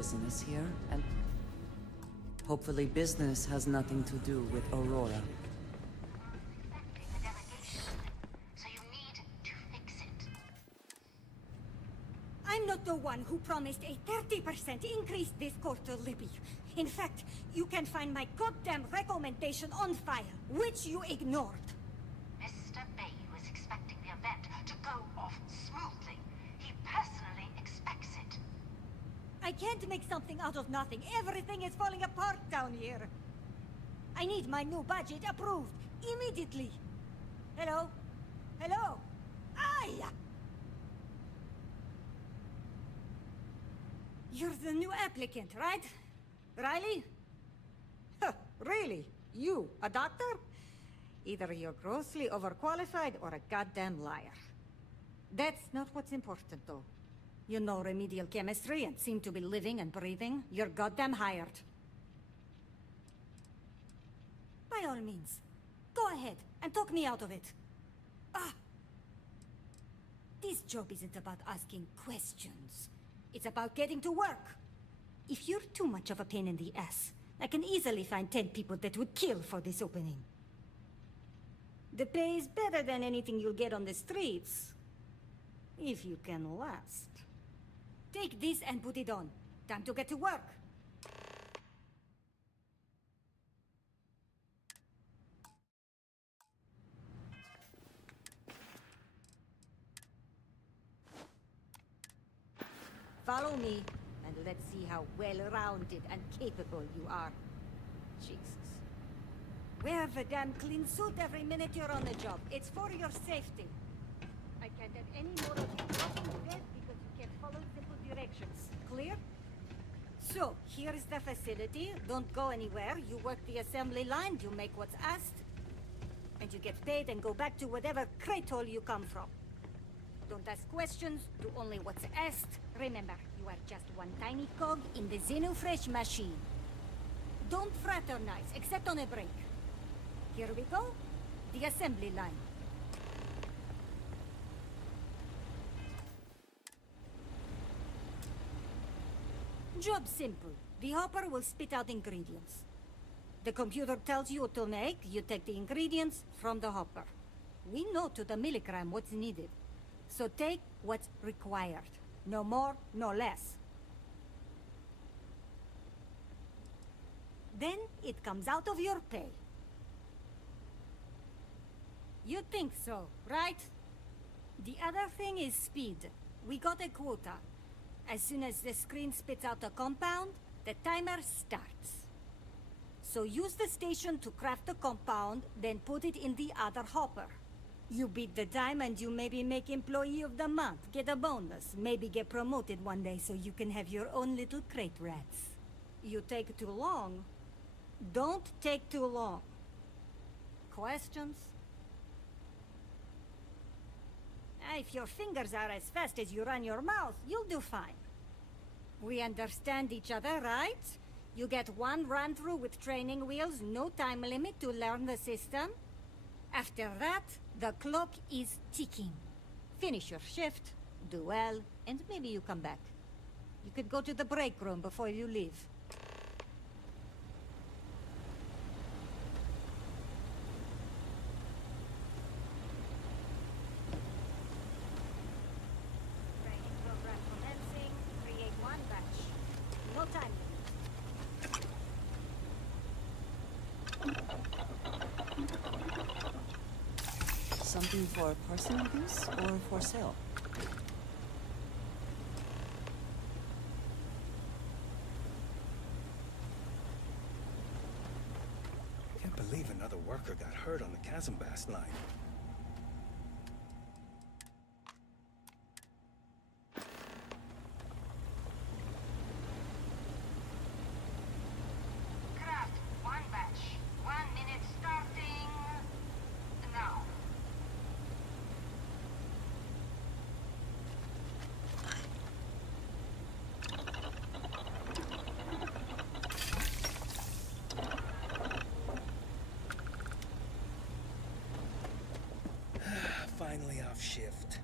business here, and hopefully business has nothing to do with Aurora. So you need to fix it. I'm not the one who promised a 30% increase this quarter, Libby. In fact, you can find my goddamn recommendation on file, which you ignored. Mr. Bay was expecting the event to go off smoothly. He personally expects it. I can't make something out of nothing. Everything is falling apart down here. I need my new budget approved immediately. Hello? Hello? Aye! You're the new applicant, right? Riley? Huh, really? You, a doctor? Either you're grossly overqualified or a goddamn liar. That's not what's important, though. You know remedial chemistry and seem to be living and breathing. You're goddamn hired. By all means, go ahead and talk me out of it. Ah! This job isn't about asking questions. It's about getting to work. If you're too much of a pain in the ass, I can easily find 10 people that would kill for this opening. The pay is better than anything you'll get on the streets. If you can last. Take this and put it on. Time to get to work. Follow me, and let's see how well-rounded and capable you are. Jesus. Wear the damn clean suit every minute you're on the job. It's for your safety. I can't have any more of you dropping dead because you can't follow simple directions. Clear? So, here is the facility. Don't go anywhere. You work the assembly line, you make what's asked, and you get paid and go back to whatever crate hole you come from. Don't ask questions, do only what's asked. Remember, you are just one tiny cog in the Xenofresh machine. Don't fraternize, except on a break. Here we go. The assembly line. Job simple. The hopper will spit out ingredients. The computer tells you what to make, you take the ingredients from the hopper. We know to the milligram what's needed. So take what's required. No more, no less. Then it comes out of your pay. You think so, right? The other thing is speed. We got a quota. As soon as the screen spits out a compound, the timer starts. So use the station to craft the compound, then put it in the other hopper. You beat the time and you maybe make Employee of the Month, get a bonus, maybe get promoted one day so you can have your own little crate rats. You take too long. Don't take too long. Questions? If your fingers are as fast as you run your mouth, you'll do fine. We understand each other, right? You get one run-through with training wheels, no time limit to learn the system. After that, the clock is ticking. Finish your shift, do well, and maybe you come back. You could go to the break room before you leave. Training program commencing. Create one batch. No time limit. Something for personal use or for sale? Can't believe another worker got hurt on the Chasm-Bast line. Craft one batch. 1 minute starting now. Finally off shift.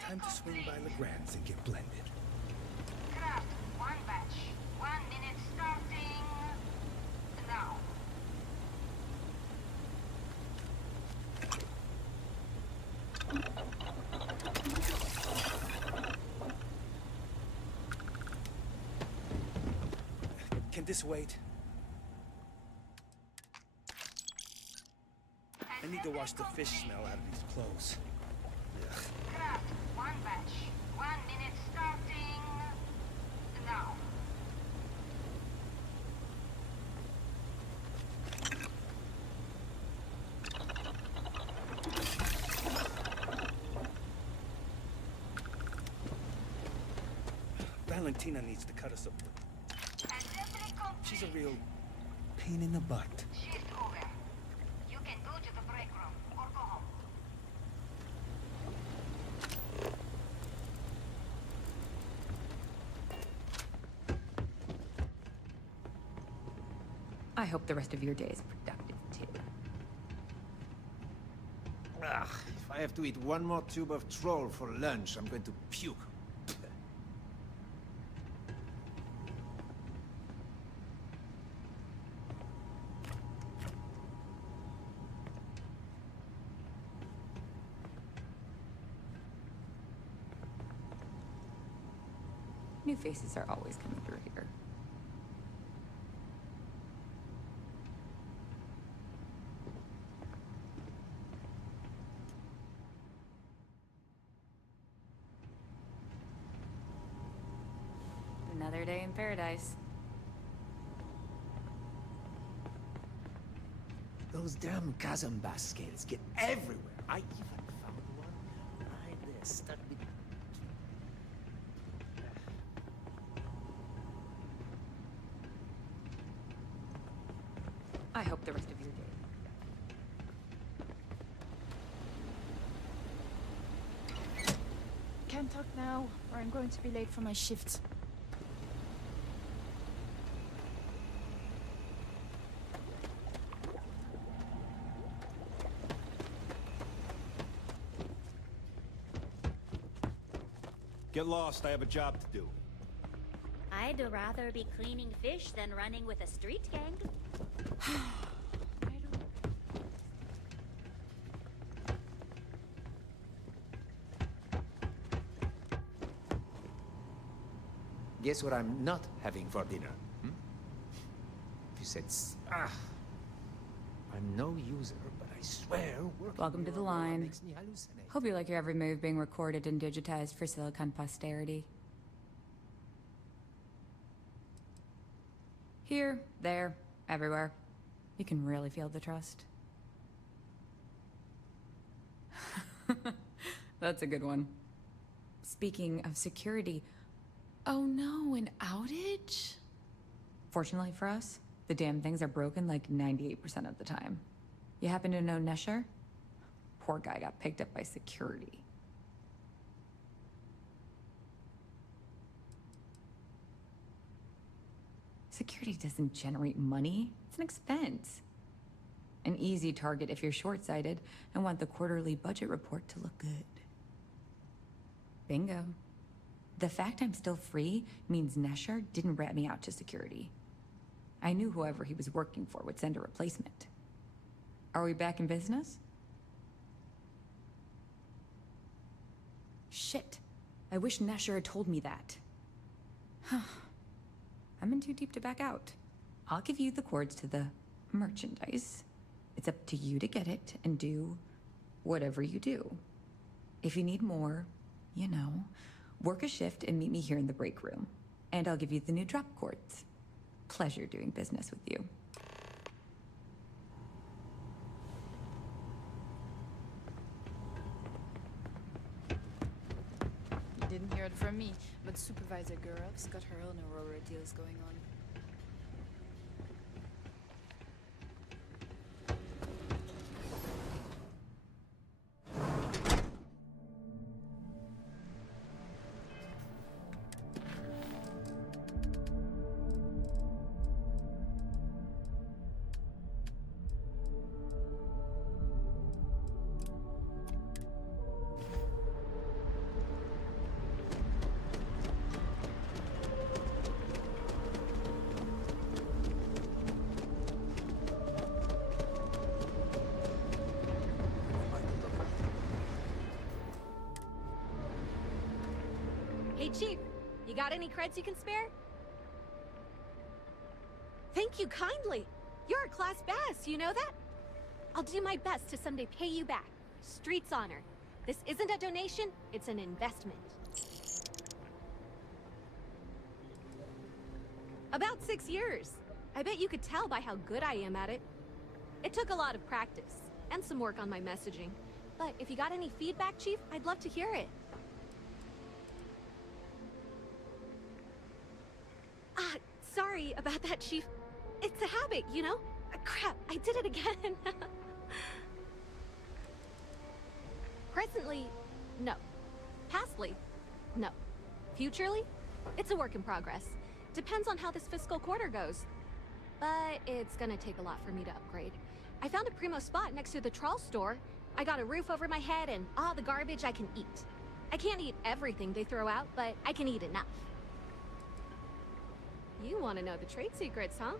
Time to swing by Legrand's and get blended. this weight? I need to wash the fish smell out of these clothes. Ugh. Craft one batch. 1 minute starting now. Valentina needs to cut us a... Assembly complete. She's a real pain in the butt. Shift over. You can go to the break room or go home. I hope the rest of your day is productive, too. Ugh, if I have to eat one more tube of troll for lunch, I'm going to puke. New faces are always coming through here. Another day in paradise. Those damn Kazambas scales get everywhere. I even found one right there, stuck with... I hope the rest of your day. Can't talk now, or I'm going to be late for my shift. Get lost, I have a job to do. I'd rather be cleaning fish than running with a street gang. Guess what I'm not having for dinner? Hmm? You said, I'm no user, but I swear working Welcome to here the Aurora line. makes me hallucinate. Hope you like your every move being recorded and digitized for Silicon posterity. Here, there, everywhere. You can really feel the trust. That's a good one. Speaking of security, oh no, an outage? Fortunately for us, the damn things are broken like 98% of the time. You happen to know Nesher? Poor guy got picked up by security. Security doesn't generate money, it's an expense. An easy target if you're short-sighted and want the quarterly budget report to look good. Bingo. The fact I'm still free means Nesher didn't rat me out to security. I knew whoever he was working for would send a replacement. Are we back in business? Shit. I wish Nesher had told me that. I'm in too deep to back out. I'll give you the cords to the merchandise. It's up to you to get it and do whatever you do. If you need more, you know, work a shift and meet me here in the break room. And I'll give you the new drop cords. Pleasure doing business with you. You didn't hear it from me, but Supervisor Gurov's got her own Aurora deals going on. Hey, Chief, you got any creds you can spare? Thank you kindly. You're a class bass, you know that? I'll do my best to someday pay you back. Street's honor. This isn't a donation, it's an investment. About 6 years. I bet you could tell by how good I am at it. It took a lot of practice, and some work on my messaging. But if you got any feedback, Chief, I'd love to hear it. Sorry about that, Chief. It's a habit, you know? Crap, I did it again. Presently, no. Pastly, no. Futurely, it's a work in progress. Depends on how this fiscal quarter goes. But it's gonna take a lot for me to upgrade. I found a primo spot next to the trawl store. I got a roof over my head and all the garbage I can eat. I can't eat everything they throw out, but I can eat enough. You want to know the trade secrets, huh?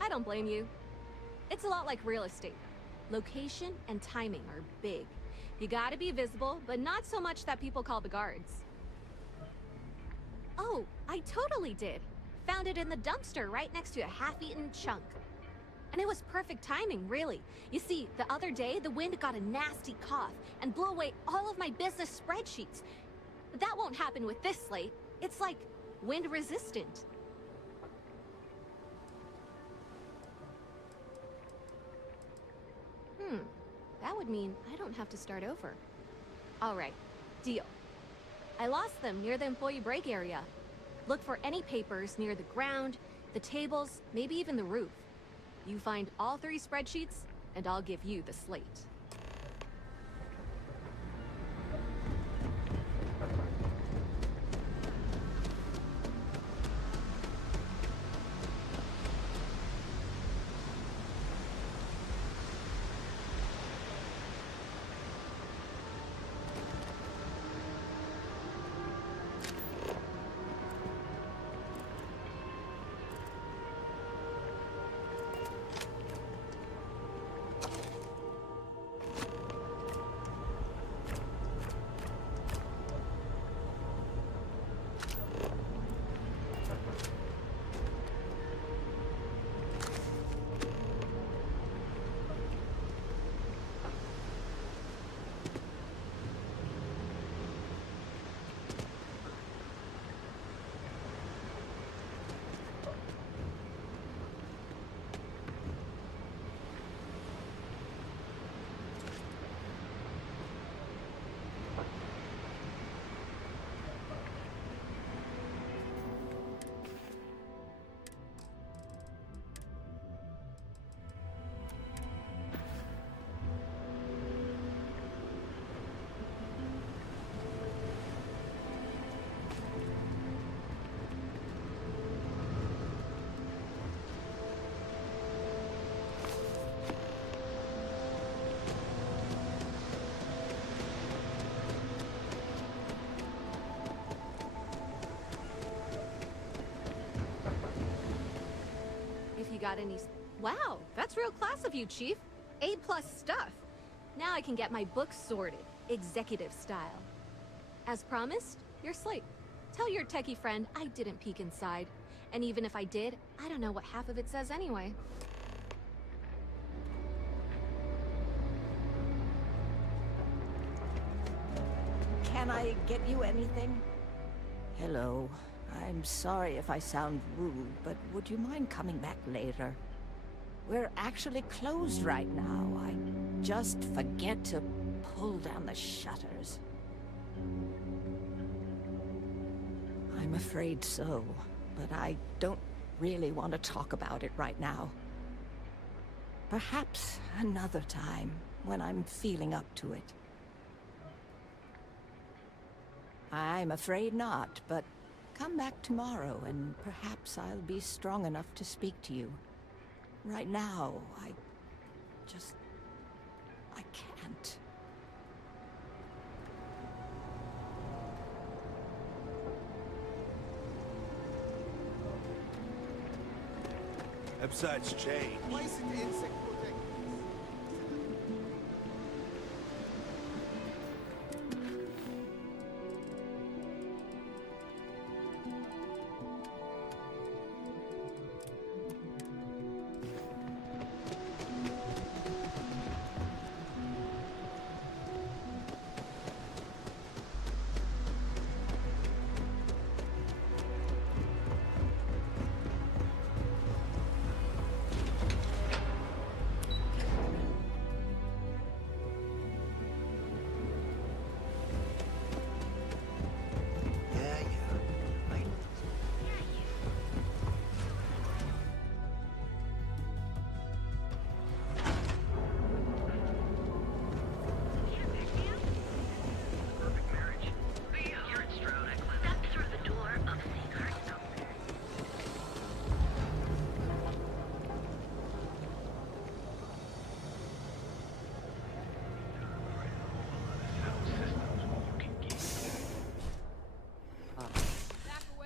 I don't blame you. It's a lot like real estate. Location and timing are big. You gotta be visible, but not so much that people call the guards. Oh, I totally did. Found it in the dumpster right next to a half-eaten chunk. And it was perfect timing, really. You see, the other day, the wind got a nasty cough and blew away all of my business spreadsheets. That won't happen with this slate. It's like wind-resistant. That would mean I don't have to start over. All right, deal. I lost them near the employee break area. Look for any papers near the ground, the tables, maybe even the roof. You find all 3 spreadsheets, and I'll give you the slate. Got any... Wow, that's real class of you, Chief. A+ stuff. Now I can get my books sorted, executive style. As promised, your slate. Tell your techie friend I didn't peek inside. And even if I did, I don't know what half of it says anyway. Can I get you anything? Hello. I'm sorry if I sound rude, but would you mind coming back later? We're actually closed right now. I just forget to pull down the shutters. I'm afraid so, but I don't really want to talk about it right now. Perhaps another time, when I'm feeling up to it. I'm afraid not, but come back tomorrow, and perhaps I'll be strong enough to speak to you. Right now, I can't. Website's changed. Why is it insect protect?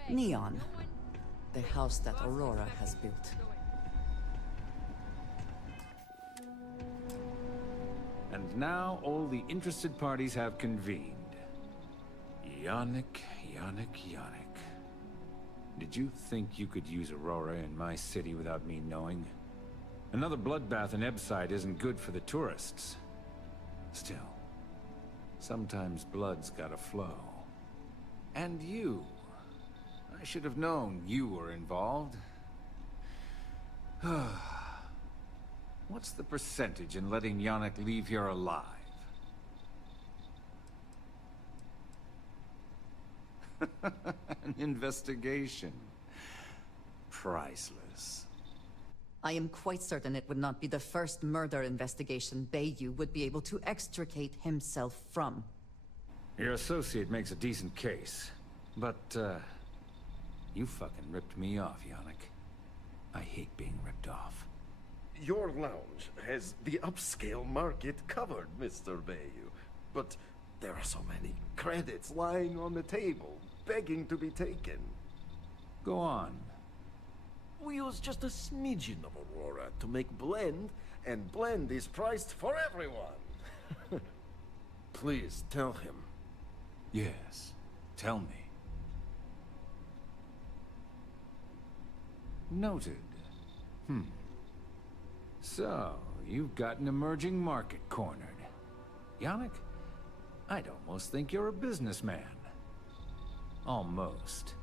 Neon. The house that Aurora has built. And now all the interested parties have convened. Yannick. Did you think you could use Aurora in my city without me knowing? Another bloodbath in Ebside isn't good for the tourists. Still, sometimes blood's gotta flow. And you. I should have known you were involved. What's the percentage in letting Yannick leave here alive? An investigation. Priceless. I am quite certain it would not be the first murder investigation Bayou would be able to extricate himself from. Your associate makes a decent case, but, you fucking ripped me off, Yannick. I hate being ripped off. Your lounge has the upscale market covered, Mr. Bayou. But there are so many credits lying on the table, begging to be taken. Go on. We use just a smidgen of Aurora to make blend, and blend is priced for everyone. Please tell him. Yes, tell me. Noted. So, you've got an emerging market cornered. Yannick, I'd almost think you're a businessman. Almost.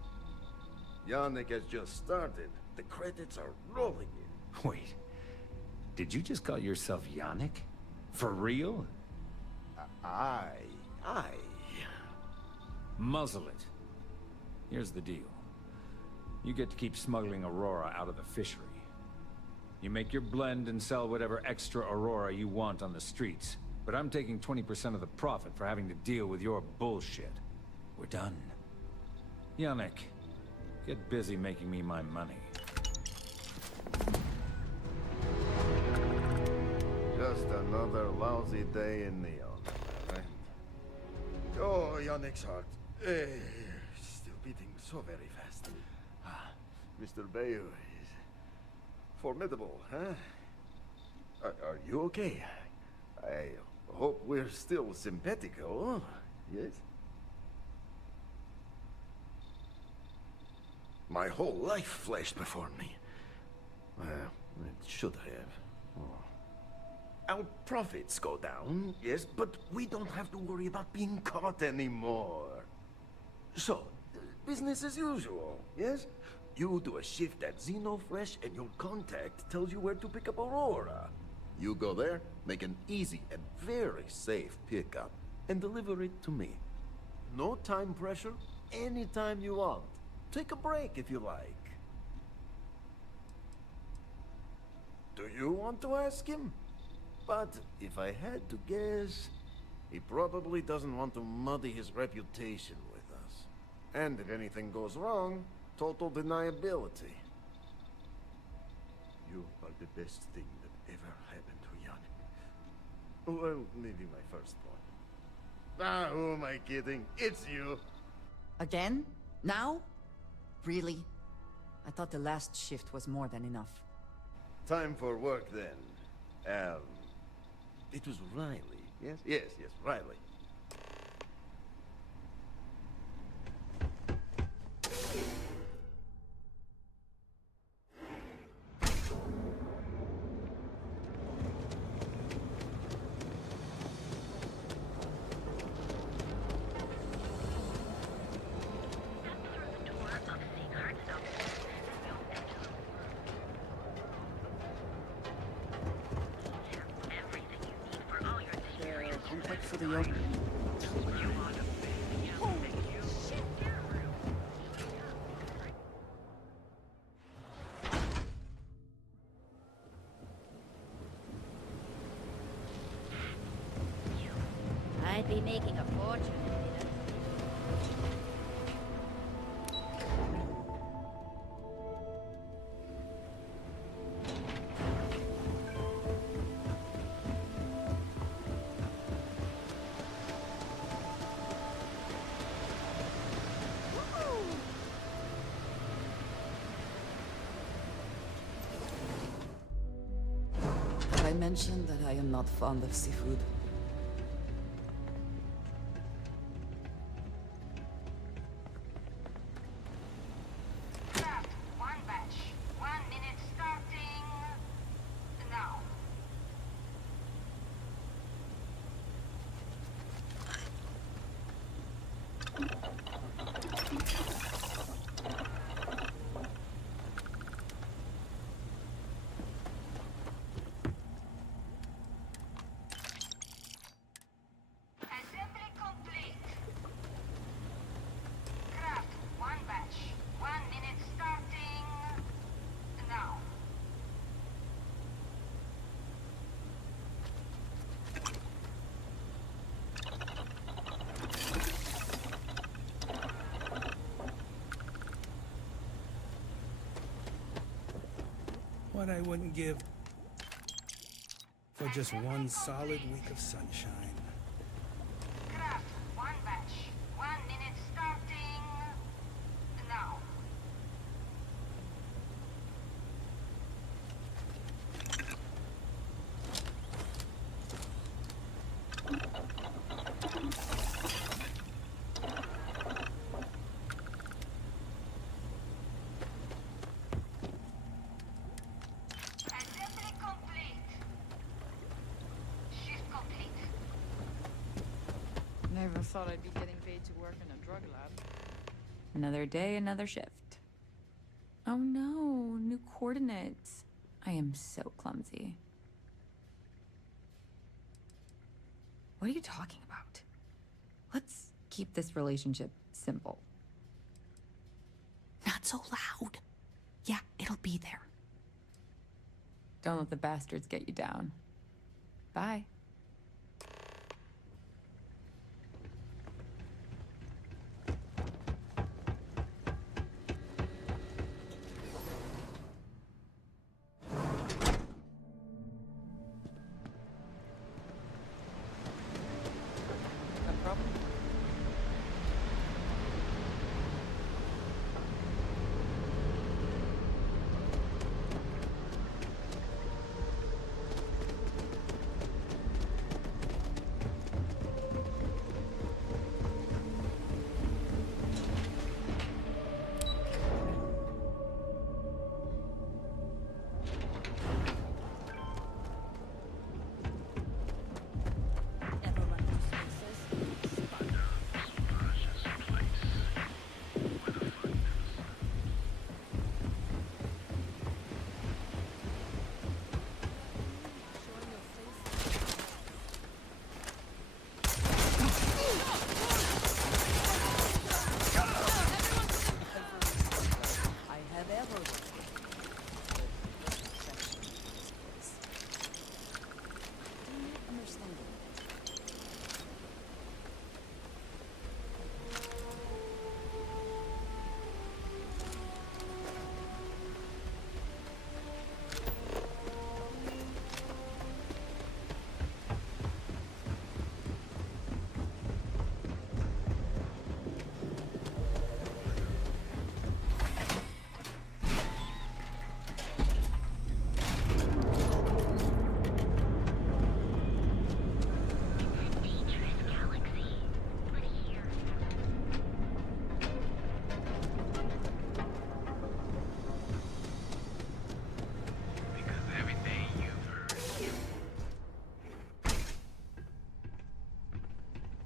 Yannick has just started. The credits are rolling in. Wait, did you just call yourself Yannick? For real? I... Muzzle it. Here's the deal. You get to keep smuggling Aurora out of the fishery. You make your blend and sell whatever extra Aurora you want on the streets. But I'm taking 20% of the profit for having to deal with your bullshit. We're done. Yannick, get busy making me my money. Just another lousy day in Neon, right? Oh, Yannick's heart. Still beating so very fast. Mr. Bayou is formidable, huh? Are you okay? I hope we're still simpatico, yes? My whole life flashed before me. Well, it should have. Oh. Our profits go down, yes, but we don't have to worry about being caught anymore. So, business as usual, yes? You do a shift at Xenofresh and your contact tells you where to pick up Aurora. You go there, make an easy and very safe pickup, and deliver it to me. No time pressure, anytime you want. Take a break if you like. Do you want to ask him? But if I had to guess, he probably doesn't want to muddy his reputation with us. And if anything goes wrong, total deniability. You are the best thing that ever happened to Yannick. Well, maybe my first one. Who am I kidding? It's you. Again? Now? Really? I thought the last shift was more than enough. Time for work then. It was Riley, yes? Yes, Riley. For the yoke. I'd be making a fortune if it didn't. mention that I am not fond of seafood? Craft one batch. 1 minute starting now. Assembly complete. Craft one batch. 1 minute starting now. What I wouldn't give for just one solid week of sunshine. Craft one batch. 1 minute starting now. Assembly complete. Shift complete. Never thought I'd be getting paid to work in a drug lab. Another day, another shift. Oh no, new coordinates. I am so clumsy. What are you talking about? Let's keep this relationship simple. Not so loud. Yeah, it'll be there. Don't let the bastards get you down. Bye. No problem.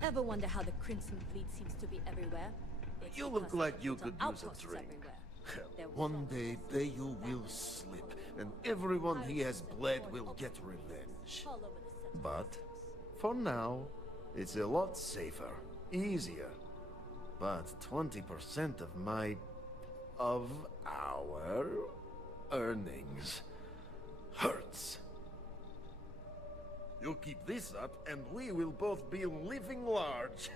Ever wonder how the Crimson Fleet seems to be everywhere? It's You look because like you there could are use a outposts drink. everywhere. Hell, There was one always day Bayu will slip, and everyone he has bled will get revenge. all over the center. But for now, it's a lot safer, easier. But 20% of our earnings hurts. You keep this up, and we will both be living large.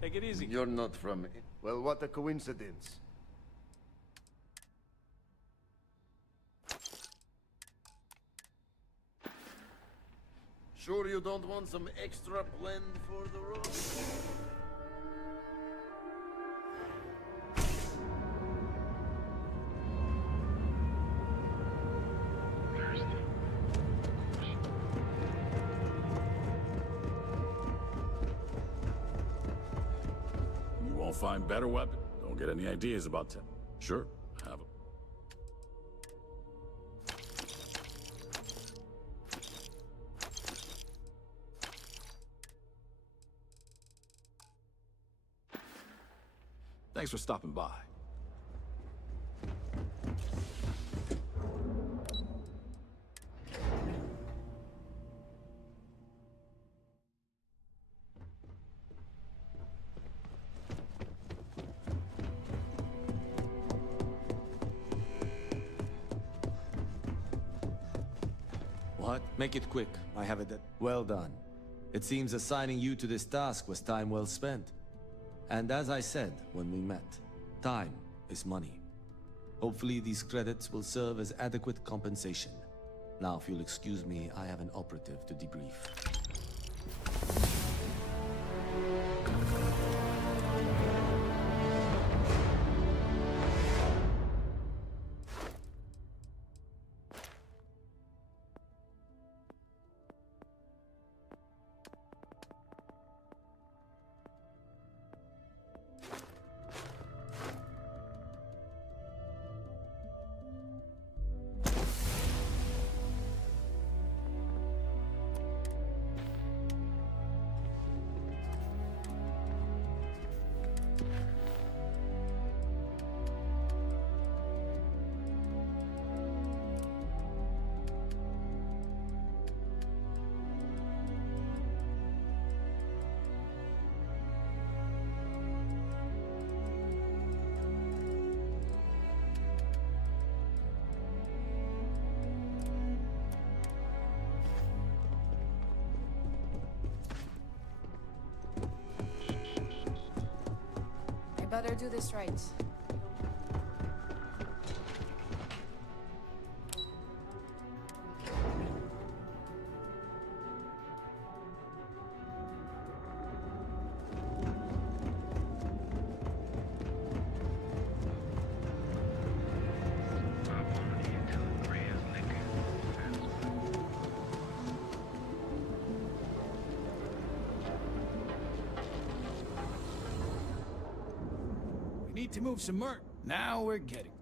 Take it easy. You're not from... Well, what a coincidence. Sure you don't want some extra blend for the road? I'll find better weapon. Don't get any ideas about that. Sure, have 'em. Thanks for stopping by. What? Make it quick. I have it that. Well done. It seems assigning you to this task was time well spent. And as I said when we met, time is money. Hopefully these credits will serve as adequate compensation. Now, if you'll excuse me, I have an operative to debrief. Better do this right. Need to move some merch. Now we're getting.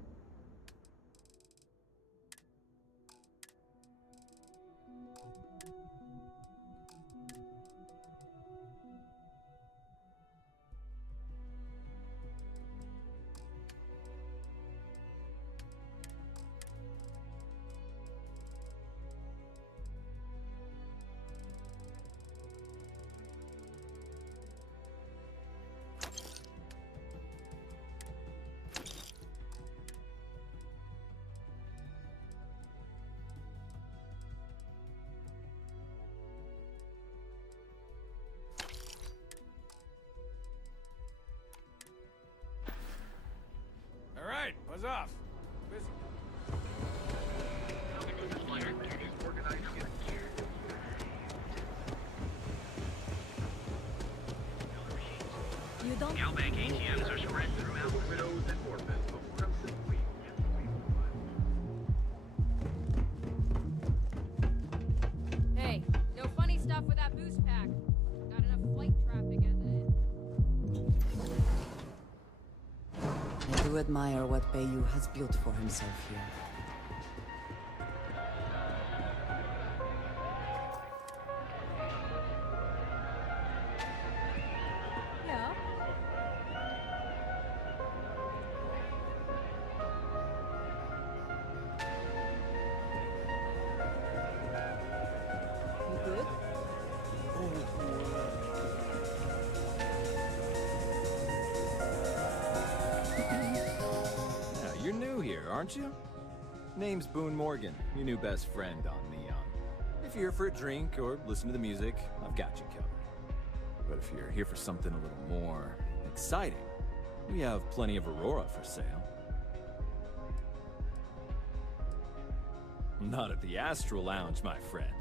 All right, buzz off. Busy. You don't. Galbank ATMs are spread throughout widows and orphans. Hey, no funny stuff with that boost pack. Got enough flight traffic as it is. I do admire what Bayou has built for himself here. Yeah. You good? You're new here, aren't you? Name's Boone Morgan, your new best friend on Neon. If you're here for a drink or listen to the music, I've got you covered. But if you're here for something a little more exciting, we have plenty of Aurora for sale. Not at the Astral Lounge, my friend.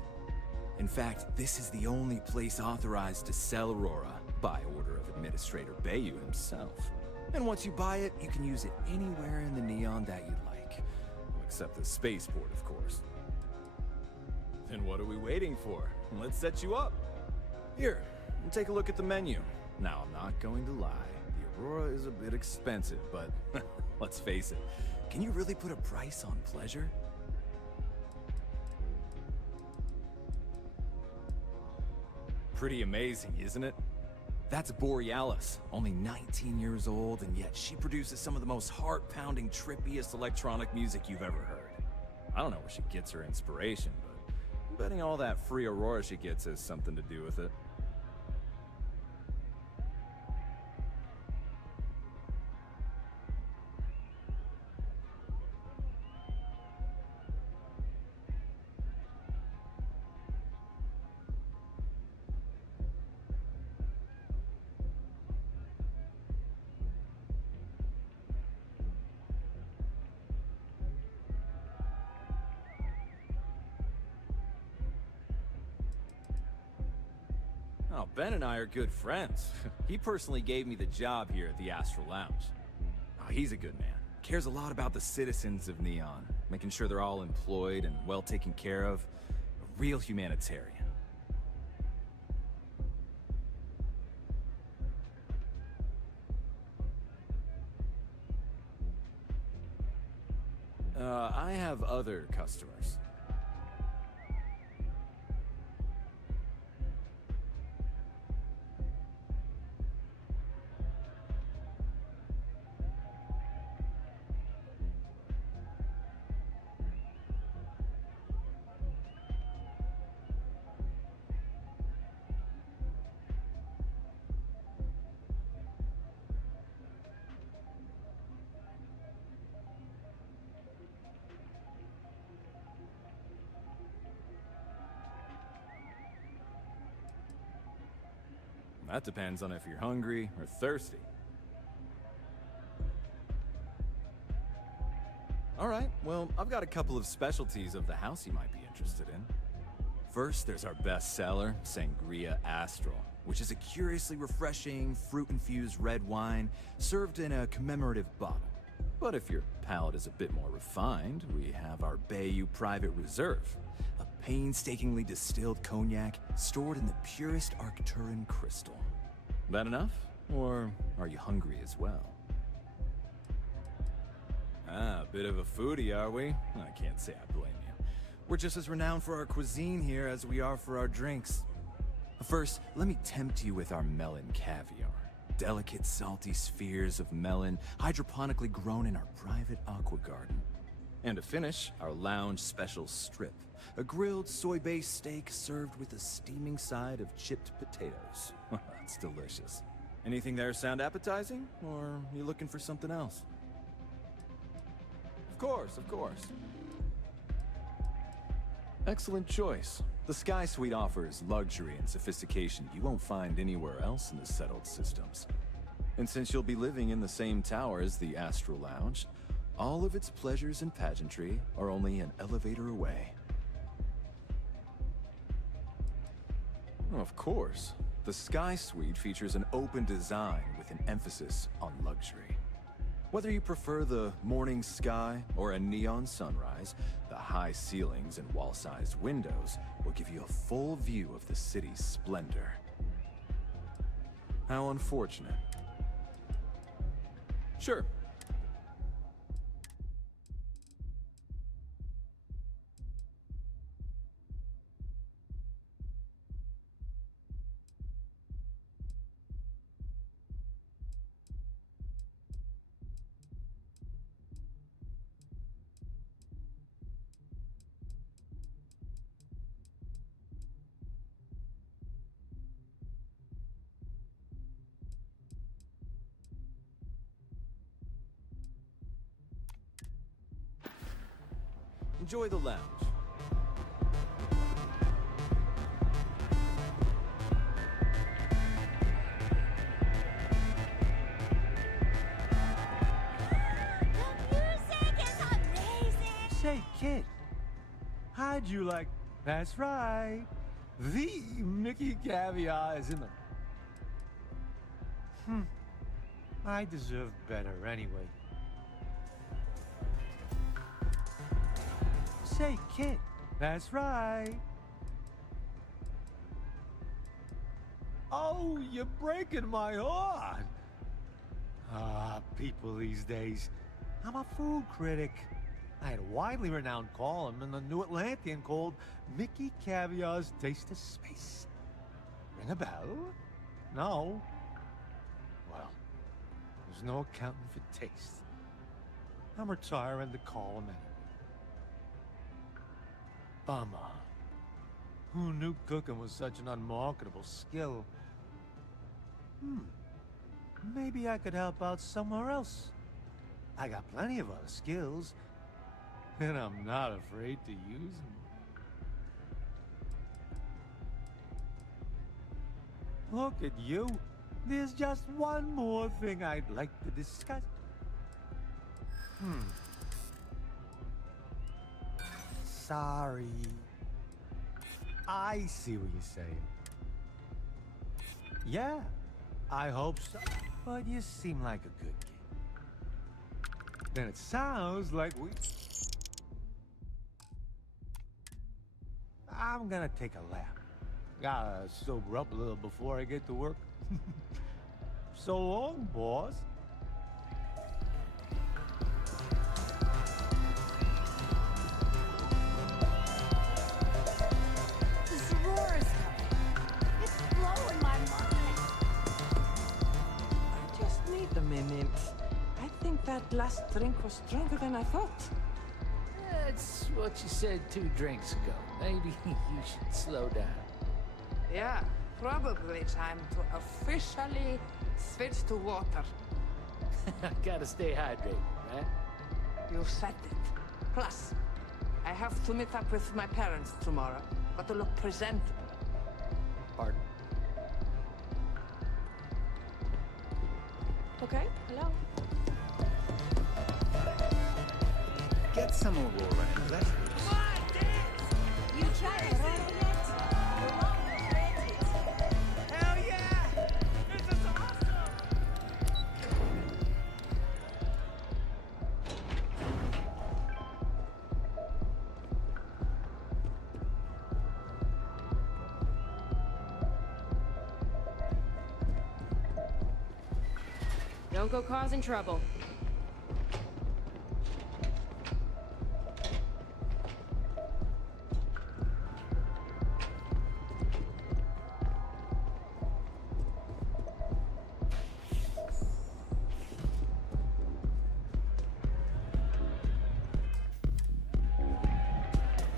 In fact, this is the only place authorized to sell Aurora by order of Administrator Bayou himself. And once you buy it, you can use it anywhere in the Neon that you'd like. Well, except the spaceport, of course. Then what are we waiting for? Let's set you up. Here, take a look at the menu. Now, I'm not going to lie. The Aurora is a bit expensive, but let's face it, can you really put a price on pleasure? Pretty amazing, isn't it? That's Borealis, only 19 years old, and yet she produces some of the most heart-pounding, trippiest electronic music you've ever heard. I don't know where she gets her inspiration, but I'm betting all that free Aurora she gets has something to do with it. Oh, Ben and I are good friends. He personally gave me the job here at the Astral Lounge. Oh, he's a good man. Cares a lot about the citizens of Neon, making sure they're all employed and well taken care of. A real humanitarian. I have other customers. That depends on if you're hungry or thirsty. Alright, well, I've got a couple of specialties of the house you might be interested in. First, there's our best seller, Sangria Astral, which is a curiously refreshing, fruit-infused red wine served in a commemorative bottle. But if your palate is a bit more refined, we have our Bayou Private Reserve, a painstakingly distilled cognac stored in the purest Arcturan crystal. That enough? Or are you hungry as well? Ah, a bit of a foodie, are we? I can't say I blame you. We're just as renowned for our cuisine here as we are for our drinks. First, let me tempt you with our melon caviar. Delicate, salty spheres of melon, hydroponically grown in our private aqua garden. And to finish, our lounge special strip. A grilled soy-based steak served with a steaming side of chipped potatoes. That's delicious. Anything there sound appetizing? Or are you looking for something else? Of course, of course. Excellent choice. The Sky Suite offers luxury and sophistication you won't find anywhere else in the settled systems. And since you'll be living in the same tower as the Astral Lounge, all of its pleasures and pageantry are only an elevator away. Oh, of course. The Sky Suite features an open design with an emphasis on luxury. Whether you prefer the morning sky or a neon sunrise, the high ceilings and wall-sized windows will give you a full view of the city's splendor. How unfortunate. Sure. Enjoy the lounge. Say, kid, how'd you like... That's right. The Mickey Caviar is in the... I deserve better anyway. Say, kid, that's right. Oh, you're breaking my heart. Ah, people these days. I'm a food critic. I had a widely renowned column in the New Atlantean called Mickey Caviar's Taste of Space. Ring a bell? No? Well, there's no accounting for taste. I'm retiring the column anyway. Bummer. Who knew cooking was such an unmarketable skill? Maybe I could help out somewhere else. I got plenty of other skills, and I'm not afraid to use them. Look at you. There's just one more thing I'd like to discuss. Sorry. I see what you're saying. Yeah, I hope so. But you seem like a good kid. Then it sounds like we... I'm gonna take a lap. Gotta sober up a little before I get to work. So long, boss. This roar stuff. It's blowing my mind. I just need a minute. I think that last drink was stronger than I thought. That's what you said 2 drinks ago. Maybe you should slow down. Yeah, probably time to officially switch to water. Gotta stay hydrated, right? You said it. Plus, I have to meet up with my parents tomorrow. Got to look presentable. Pardon? Okay, hello. Get some Aurora and let her. You try to run yet? Hell yeah! This is awesome! Don't go causing trouble.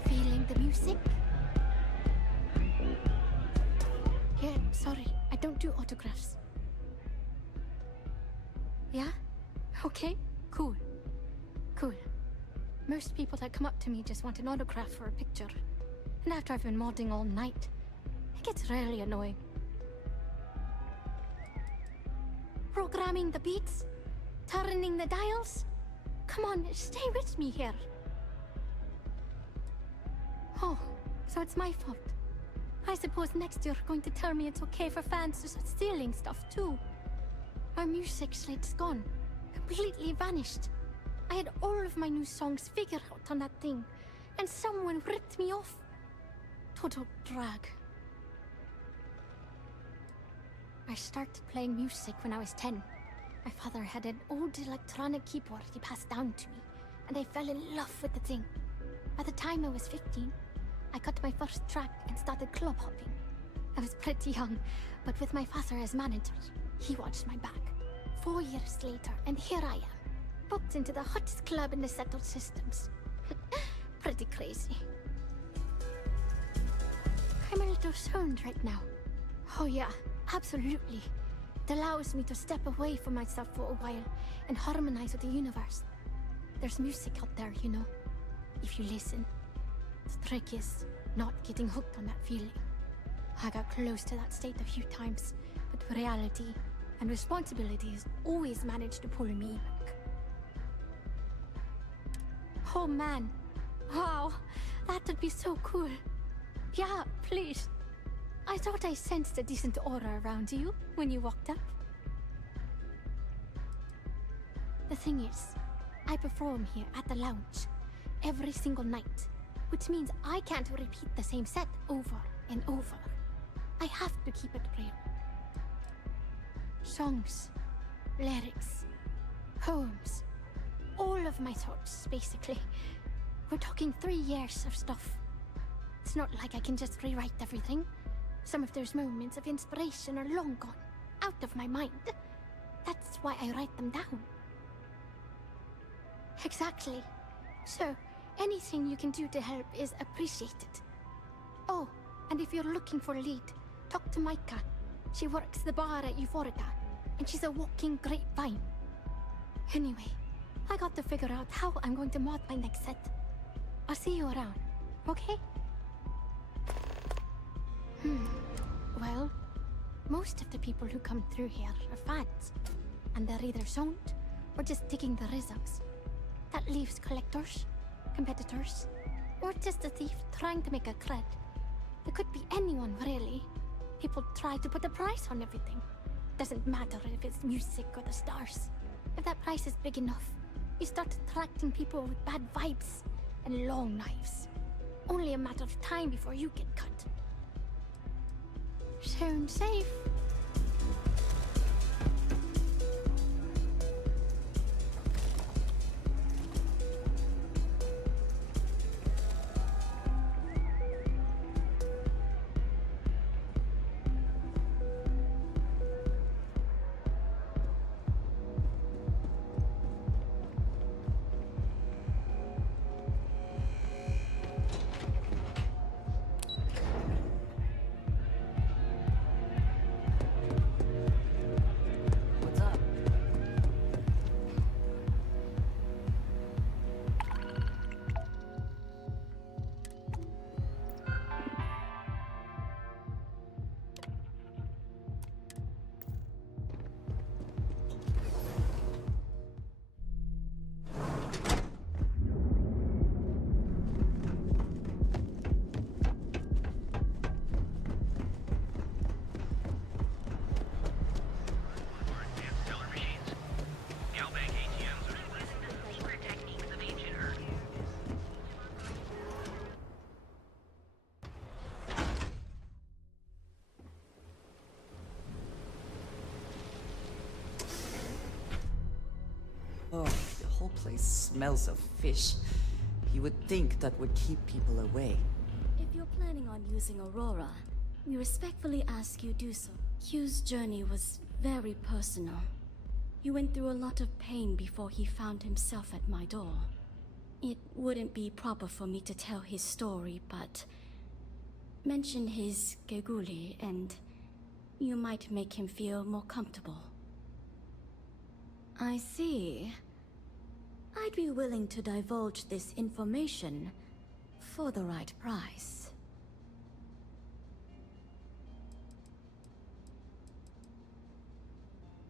Feeling the music? Yeah, sorry. I don't do autographs. Yeah? Okay, cool. Cool. Most people that come up to me just want an autograph or a picture. And after I've been modding all night, it gets really annoying. Programming the beats? Turning the dials? Come on, stay with me here. Oh, so it's my fault. I suppose next you're going to tell me it's okay for fans to start stealing stuff too. My music slate's gone. Completely vanished. I had all of my new songs figured out on that thing, and someone ripped me off. Total drag. I started playing music when I was 10. My father had an old electronic keyboard he passed down to me, and I fell in love with the thing. By the time I was 15, I got my first track and started club hopping. I was pretty young, but with my father as manager, he watched my back. 4 years later, and here I am, booked into the hottest club in the settled systems. Pretty crazy. I'm a little stoned right now. Oh yeah, absolutely. It allows me to step away from myself for a while and harmonize with the universe. There's music out there, you know, if you listen. The trick is not getting hooked on that feeling. I got close to that state a few times, but reality and responsibilities always managed to pull me back. Oh man, wow, that would be so cool. Yeah, please. I thought I sensed a decent aura around you when you walked up. The thing is, I perform here at the lounge every single night, which means I can't repeat the same set over and over. I have to keep it real. Songs, lyrics, poems, all of my thoughts, basically. We're talking 3 years of stuff. It's not like I can just rewrite everything. Some of those moments of inspiration are long gone, out of my mind. That's why I write them down. Exactly. So, anything you can do to help is appreciated. Oh, and if you're looking for a lead, talk to Micah. She works the bar at Euphorica, and she's a walking grapevine. Anyway, I got to figure out how I'm going to mod my next set. I'll see you around, okay? Well, most of the people who come through here are fans, and they're either zoned or just digging the results. That leaves collectors, competitors, or just a thief trying to make a cred. It could be anyone, really. People try to put a price on everything. Doesn't matter if it's music or the stars. If that price is big enough, you start attracting people with bad vibes and long knives. Only a matter of time before you get cut. Sounds safe. Oh, the whole place smells of fish. You would think that would keep people away. If you're planning on using Aurora, we respectfully ask you do so. Hugh's journey was very personal. He went through a lot of pain before he found himself at my door. It wouldn't be proper for me to tell his story, but mention his Geguli and you might make him feel more comfortable. I see. I'd be willing to divulge this information for the right price.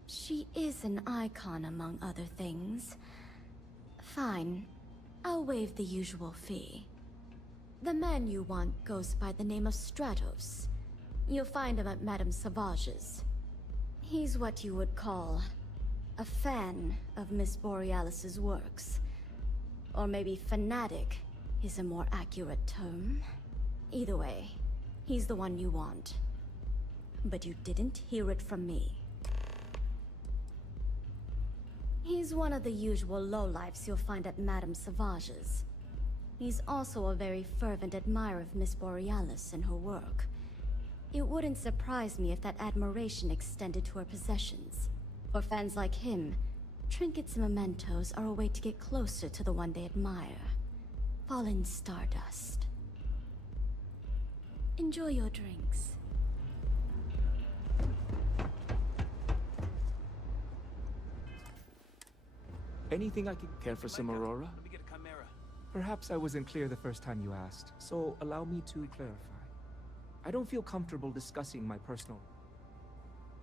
She is an icon among other things. Fine. I'll waive the usual fee. The man you want goes by the name of Stratos. You'll find him at Madame Savage's. He's what you would call a fan of Miss Borealis's works. Or maybe fanatic is a more accurate term. Either way, he's the one you want. But you didn't hear it from me. He's one of the usual lowlifes you'll find at Madame Savage's. He's also a very fervent admirer of Miss Borealis and her work. It wouldn't surprise me if that admiration extended to her possessions. For fans like him, trinkets and mementos are a way to get closer to the one they admire. Fallen stardust. Enjoy your drinks. Anything I could care for some Aurora? Perhaps I wasn't clear the first time you asked, so allow me to clarify. I don't feel comfortable discussing my personal...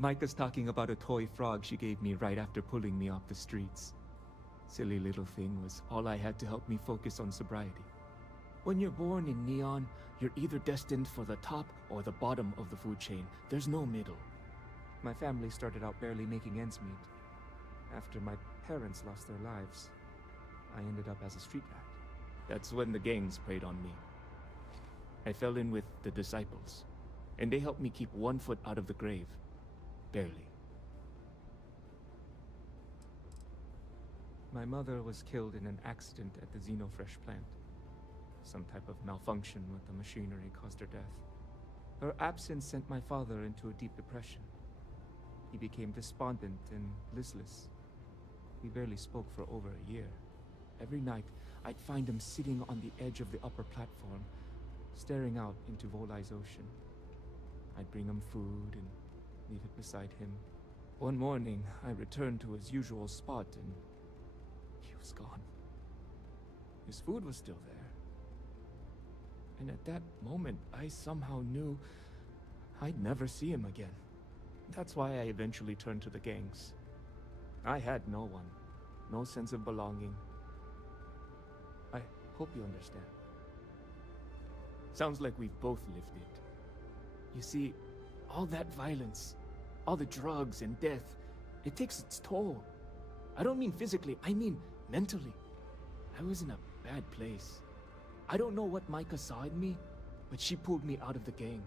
Micah's talking about a toy frog she gave me right after pulling me off the streets. Silly little thing was all I had to help me focus on sobriety. When you're born in Neon, you're either destined for the top or the bottom of the food chain. There's no middle. My family started out barely making ends meet. After my parents lost their lives, I ended up as a street rat. That's when the gangs preyed on me. I fell in with the Disciples, and they helped me keep one foot out of the grave. Barely. My mother was killed in an accident at the Xenofresh plant. Some type of malfunction with the machinery caused her death. Her absence sent my father into a deep depression. He became despondent and listless. We barely spoke for over a year. Every night, I'd find him sitting on the edge of the upper platform, staring out into Volai's ocean. I'd bring him food and leave it beside him. One morning, I returned to his usual spot and he was gone. His food was still there. And at that moment, I somehow knew I'd never see him again. That's why I eventually turned to the gangs. I had no one, no sense of belonging. I hope you understand. Sounds like we've both lived it. You see, all that violence, all the drugs and death, it takes its toll. I don't mean physically, I mean mentally. I was in a bad place. I don't know what Micah saw in me, but she pulled me out of the gang.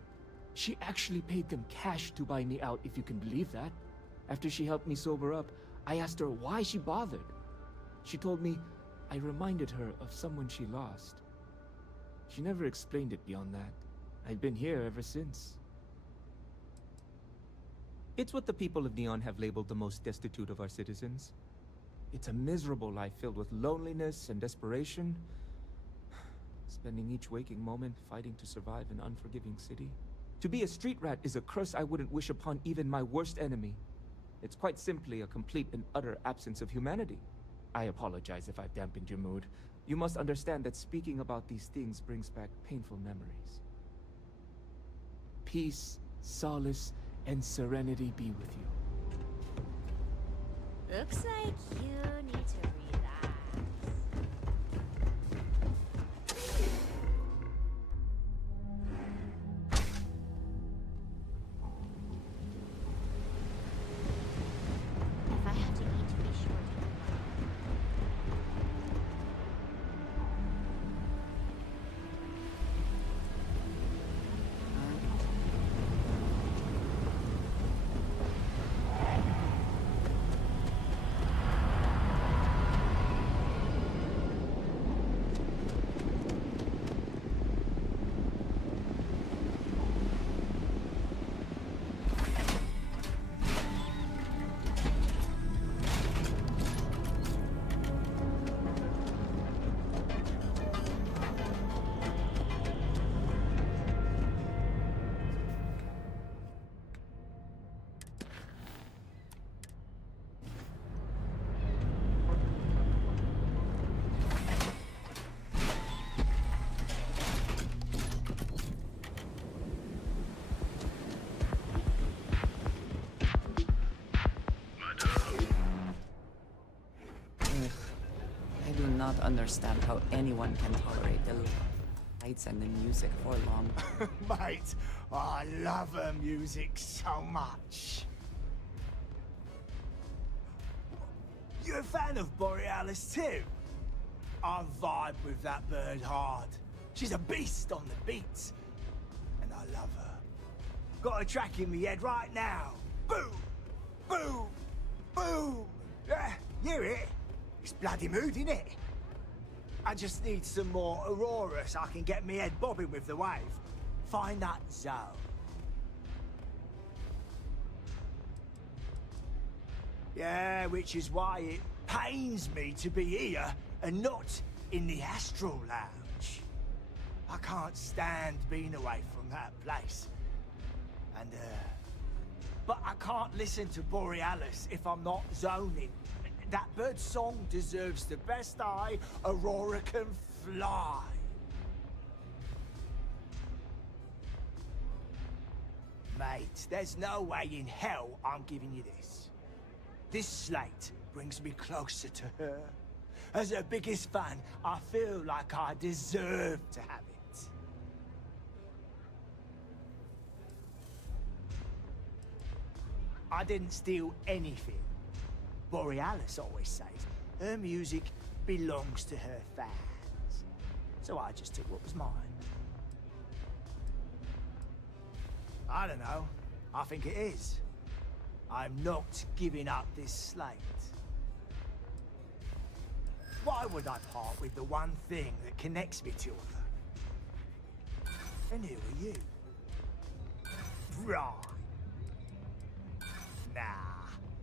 She actually paid them cash to buy me out, if you can believe that. After she helped me sober up, I asked her why she bothered. She told me I reminded her of someone she lost. She never explained it beyond that. I've been here ever since. It's what the people of Neon have labeled the most destitute of our citizens. It's a miserable life filled with loneliness and desperation, spending each waking moment fighting to survive an unforgiving city. To be a street rat is a curse I wouldn't wish upon even my worst enemy. It's quite simply a complete and utter absence of humanity. I apologize if I've dampened your mood. You must understand that speaking about these things brings back painful memories. Peace, solace, and serenity be with you. Looks like you need to relax. If I have to eat, be sure to I do not understand how anyone can tolerate the lights and the music for long. Mate, I love her music so much. You a fan of Borealis too? I vibe with that bird hard. She's a beast on the beats. And I love her. Got a track in me head right now. Boom! Boom! Boom! Yeah, hear it? It's bloody mood, innit? I just need some more Aurora so I can get me head bobbing with the wave. Find that zone. Yeah, which is why it pains me to be here and not in the Astral Lounge. I can't stand being away from that place. And, but I can't listen to Borealis if I'm not zoning. That bird's song deserves the best eye Aurora can fly. Mate, there's no way in hell I'm giving you this. This slate brings me closer to her. As her biggest fan, I feel like I deserve to have it. I didn't steal anything. Borealis always says her music belongs to her fans. So I just took what was mine. I don't know. I think it is. I'm not giving up this slate. Why would I part with the one thing that connects me to her? And who are you? Right. Nah.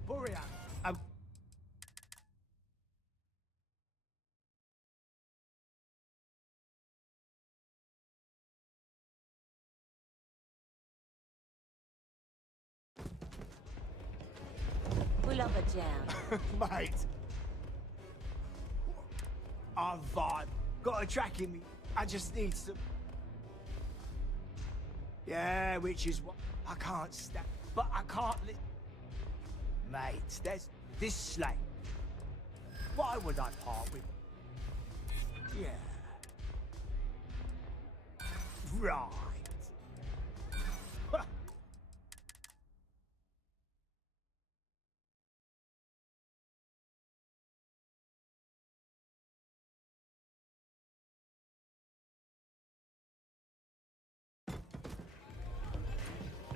Borealis. We love a jam. Mate. I'm vibe. Got a track in me. I just need some. Yeah, which is what I can't stand. But I can't Mate, there's this slate. Why would I part with? Yeah. Right.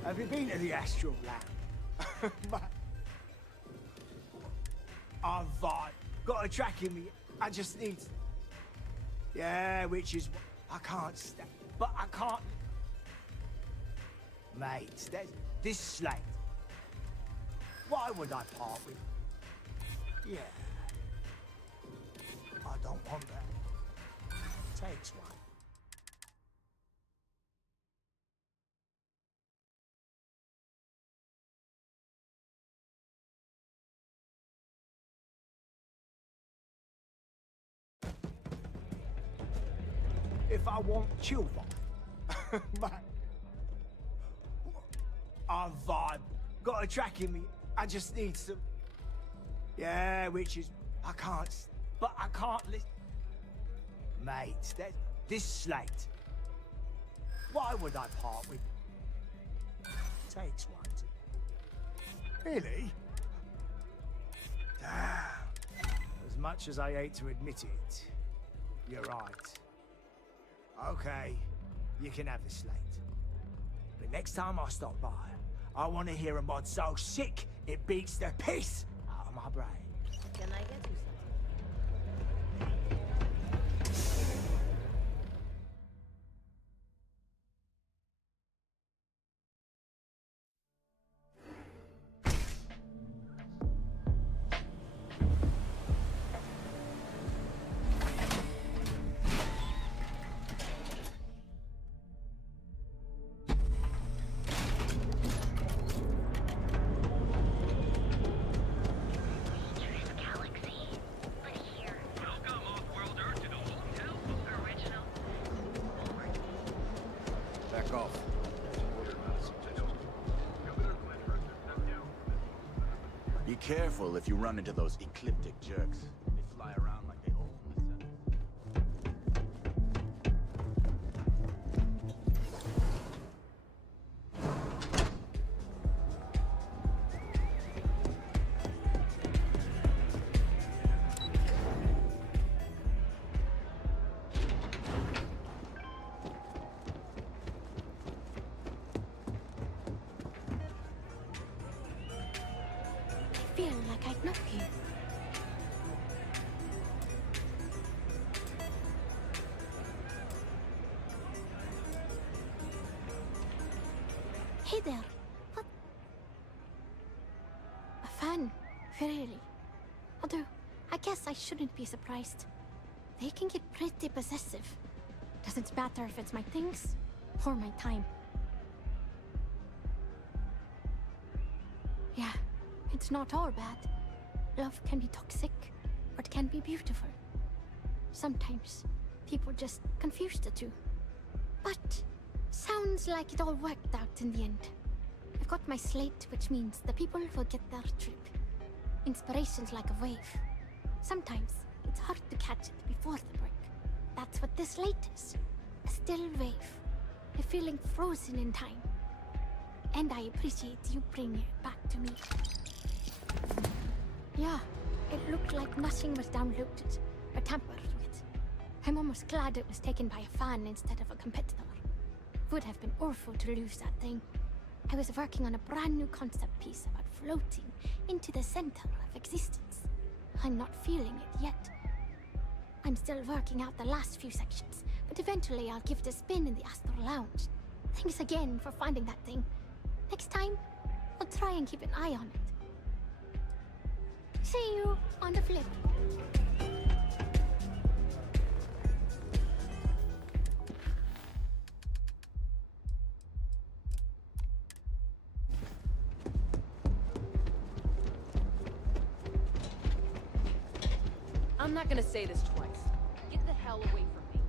Have you been to the Astral Lab? I'm vibe. Got a track in me. I just need. Yeah, which is what I can't stand. But I can't. Mate, there's this slate. Why would I part with? Yeah. I don't want that. Takes one. If I want chill vibe. I'm vibe. Got a track in me. I just need some. Yeah, which is I can't. But I can't listen. Mate, there's this slate. Why would I part with? Takes one to. Really? Damn. As much as I hate to admit it, you're right. Okay, you can have the slate. But next time I stop by, I want to hear a mod so sick it beats the piss out of my brain. Can I get you Back off. Be careful if you run into those ecliptic jerks. They fly around like they own the center. I feel like I'd know you. Hey there. What? A fan? Really? Although, I guess I shouldn't be surprised. They can get pretty possessive. Doesn't matter if it's my things or my time. Yeah. It's not all bad. Love can be toxic, or it can be beautiful. Sometimes, people just confuse the two. But, sounds like it all worked out in the end. I've got my slate, which means the people will get their trip. Inspiration's like a wave. Sometimes, it's hard to catch it before the break. That's what this slate is. A still wave. A feeling frozen in time. And I appreciate you bringing it back to me. Yeah, it looked like nothing was downloaded or tampered with. I'm almost glad it was taken by a fan instead of a competitor. Would have been awful to lose that thing. I was working on a brand new concept piece about floating into the center of existence. I'm not feeling it yet. I'm still working out the last few sections, but eventually I'll give it a spin in the Astral Lounge. Thanks again for finding that thing. Next time, I'll try and keep an eye on it. See you on the flip. I'm not gonna say this twice. Get the hell away from me.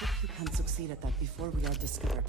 Hope we can succeed at that before we are discovered.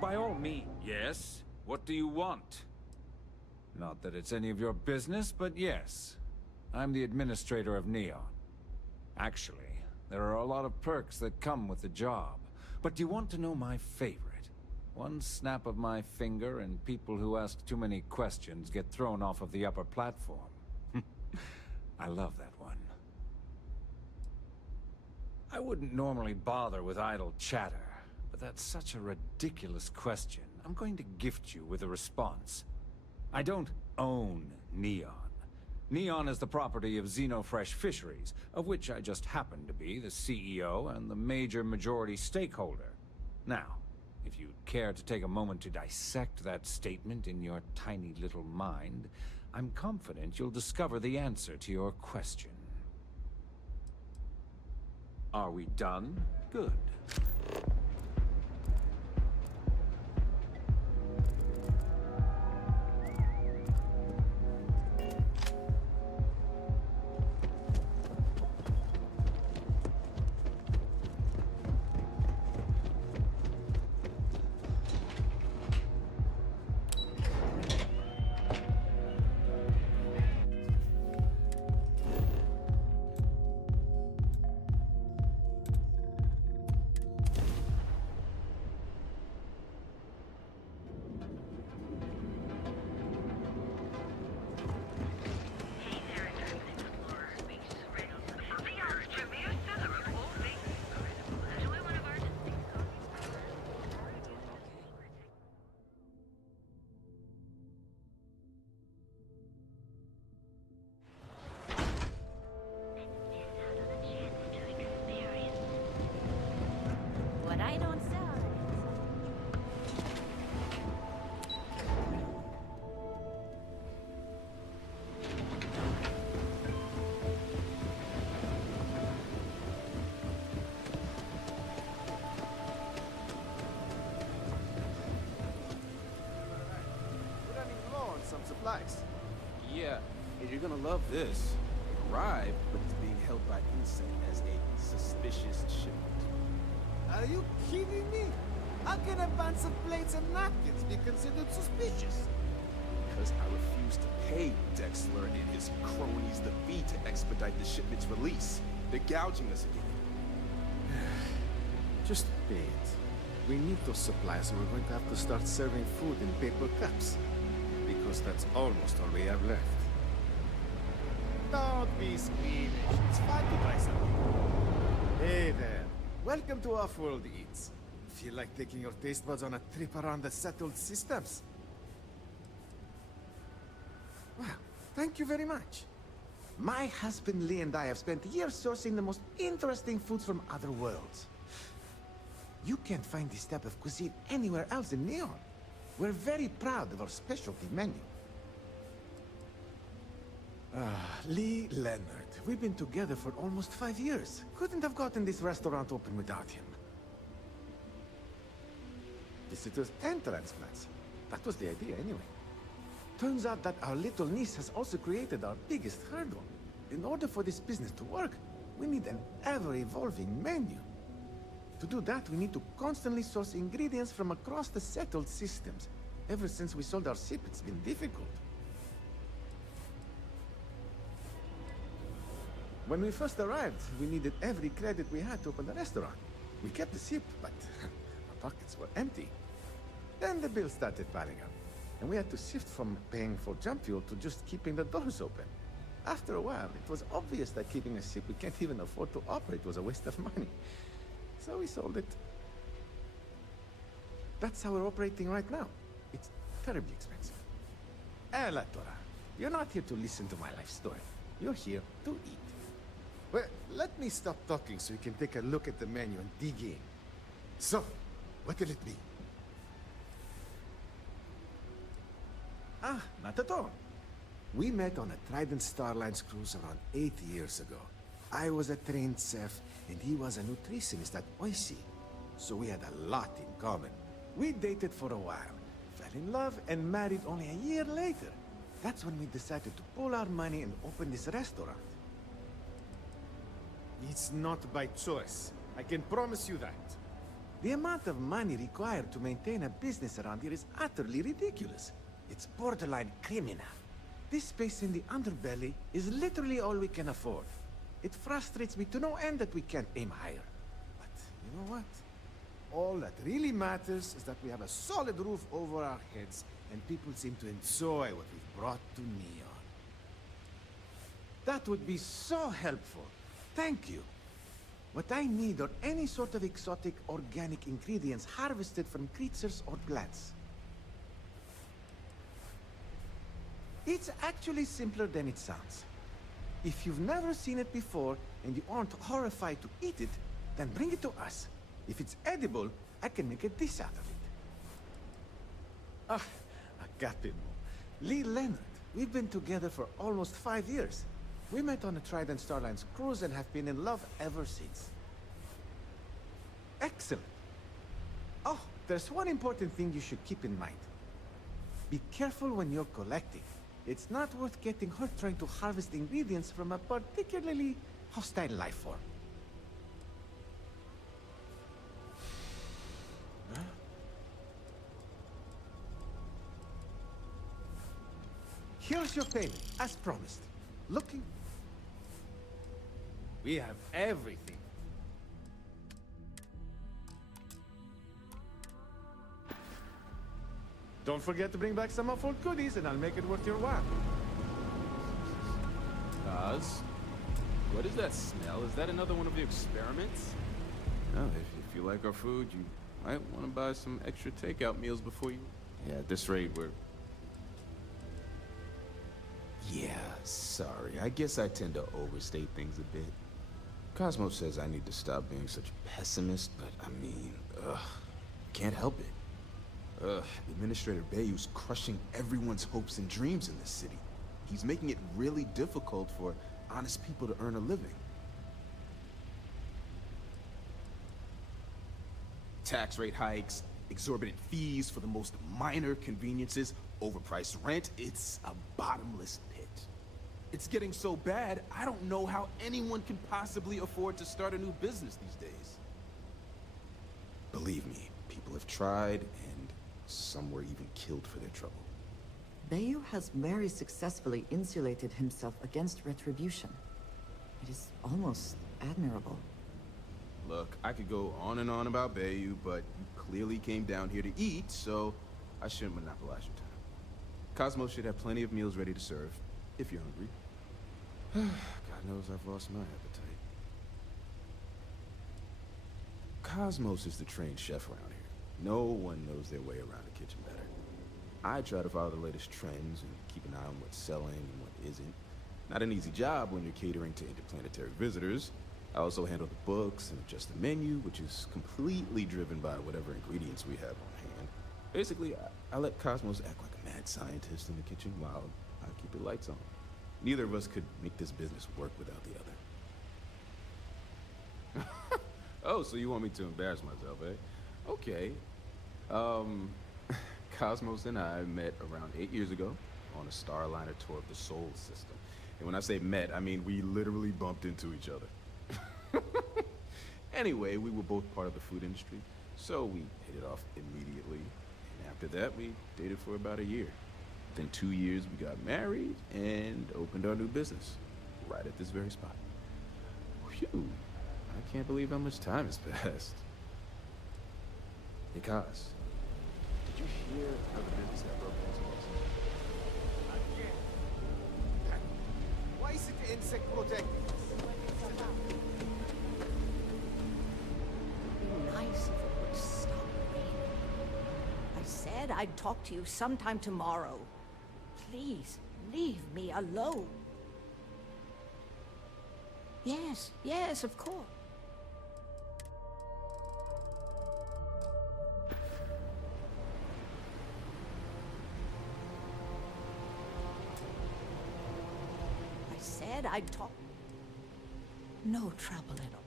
By all means. Yes? What do you want? Not that it's any of your business, but yes. I'm the administrator of Neon. Actually, there are a lot of perks that come with the job. But do you want to know my favorite? One snap of my finger and people who ask too many questions get thrown off of the upper platform. I love that one. I wouldn't normally bother with idle chatter. But that's such a ridiculous question. I'm going to gift you with a response. I don't own Neon. Neon is the property of Xenofresh Fisheries, of which I just happen to be the CEO and the major majority stakeholder. Now, if you'd care to take a moment to dissect that statement in your tiny little mind, I'm confident you'll discover the answer to your question. Are we done? Good. supplies. Yeah, and you're gonna love this. It arrived, but it's being held by Insect as a suspicious shipment. Are you kidding me? How can a bunch of plates and napkins be considered suspicious? Because I refuse to pay Dexler and his cronies the fee to expedite the shipment's release. They're gouging us again. Just pay it. We need those supplies, or we're going to have to start serving food in paper cups. Because that's almost all we have left. Don't be squeamish. It's fun to try something. Hey there. Welcome to Off-World Eats. Feel like taking your taste buds on a trip around the settled systems? Well, thank you very much. My husband Lee and I have spent years sourcing the most interesting foods from other worlds. You can't find this type of cuisine anywhere else in Neon. We're very proud of our specialty menu. Lee Leonard. We've been together for almost 5 years. Couldn't have gotten this restaurant open without him. Visitors and transplants. That was the idea anyway. Turns out that our little niece has also created our biggest hurdle. In order for this business to work, we need an ever-evolving menu. To do that, we need to constantly source ingredients from across the settled systems. Ever since we sold our ship, it's been difficult. When we first arrived, we needed every credit we had to open the restaurant. We kept the ship, but our pockets were empty. Then the bills started piling up, and we had to shift from paying for jump fuel to just keeping the doors open. After a while, it was obvious that keeping a ship we can't even afford to operate was a waste of money. So we sold it. That's how we're operating right now. It's terribly expensive. La Torah, you're not here to listen to my life story. You're here to eat. Well, let me stop talking so you can take a look at the menu and dig in. So, what will it be? Not at all. We met on a Trident Starlines cruise around 8 years ago. I was a trained chef, and he was a nutritionist at Oishi. So we had a lot in common. We dated for a while, fell in love, and married only a year later. That's when we decided to pool our money and open this restaurant. It's not by choice. I can promise you that. The amount of money required to maintain a business around here is utterly ridiculous. It's borderline criminal. This space in the underbelly is literally all we can afford. It frustrates me to no end that we can't aim higher. But you know what? All that really matters is that we have a solid roof over our heads, and people seem to enjoy what we've brought to Neon. That would be so helpful. Thank you. What I need are any sort of exotic organic ingredients harvested from creatures or plants. It's actually simpler than it sounds. If you've never seen it before and you aren't horrified to eat it, then bring it to us. If it's edible, I can make a dish out of it. Agapimo. Lee Leonard. We've been together for almost 5 years. We met on a Trident Starlines cruise and have been in love ever since. Excellent. Oh, there's one important thing you should keep in mind. Be careful when you're collecting. It's not worth getting hurt trying to harvest ingredients from a particularly hostile life form. Huh? Here's your payment, as promised. Looking... We have everything. Don't forget to bring back some of our goodies, and I'll make it worth your while. Oz? What is that smell? Is that another one of your experiments? No, if you like our food, you might want to buy some extra takeout meals before you... Yeah, at this rate, we're... Yeah, sorry. I guess I tend to overstate things a bit. Cosmo says I need to stop being such a pessimist, but I mean, can't help it. Administrator Bayou's crushing everyone's hopes and dreams in this city. He's making it really difficult for honest people to earn a living. Tax rate hikes, exorbitant fees for the most minor conveniences, overpriced rent, it's a bottomless pit. It's getting so bad, I don't know how anyone can possibly afford to start a new business these days. Believe me, people have tried, and some were even killed for their trouble. Bayu has very successfully insulated himself against retribution. It is almost admirable. Look, I could go on and on about Bayu, but you clearly came down here to eat, so I shouldn't monopolize your time. Cosmos should have plenty of meals ready to serve, if you're hungry. God knows I've lost my appetite. Cosmos is the trained chef around here. No one knows their way around a kitchen better. I try to follow the latest trends and keep an eye on what's selling and what isn't. Not an easy job when you're catering to interplanetary visitors. I also handle the books and adjust the menu, which is completely driven by whatever ingredients we have on hand. Basically, I let Cosmos act like a mad scientist in the kitchen while I keep the lights on. Neither of us could make this business work without the other. Oh, so you want me to embarrass myself, eh? Okay. Cosmos and I met around 8 years ago on a Starliner tour of the Sol system. And when I say met, I mean we literally bumped into each other. Anyway, we were both part of the food industry, so we hit it off immediately. And after that, we dated for about a year. Within 2 years, we got married and opened our new business, right at this very spot. Phew, I can't believe how much time has passed. Hey, Kaz, did you hear how the business got broken into? Why is it the insect protected? It'd be nice if it would stop raining. I said I'd talk to you sometime tomorrow. Please, leave me alone. Yes, yes, of course. I said I'd talk. No trouble at all.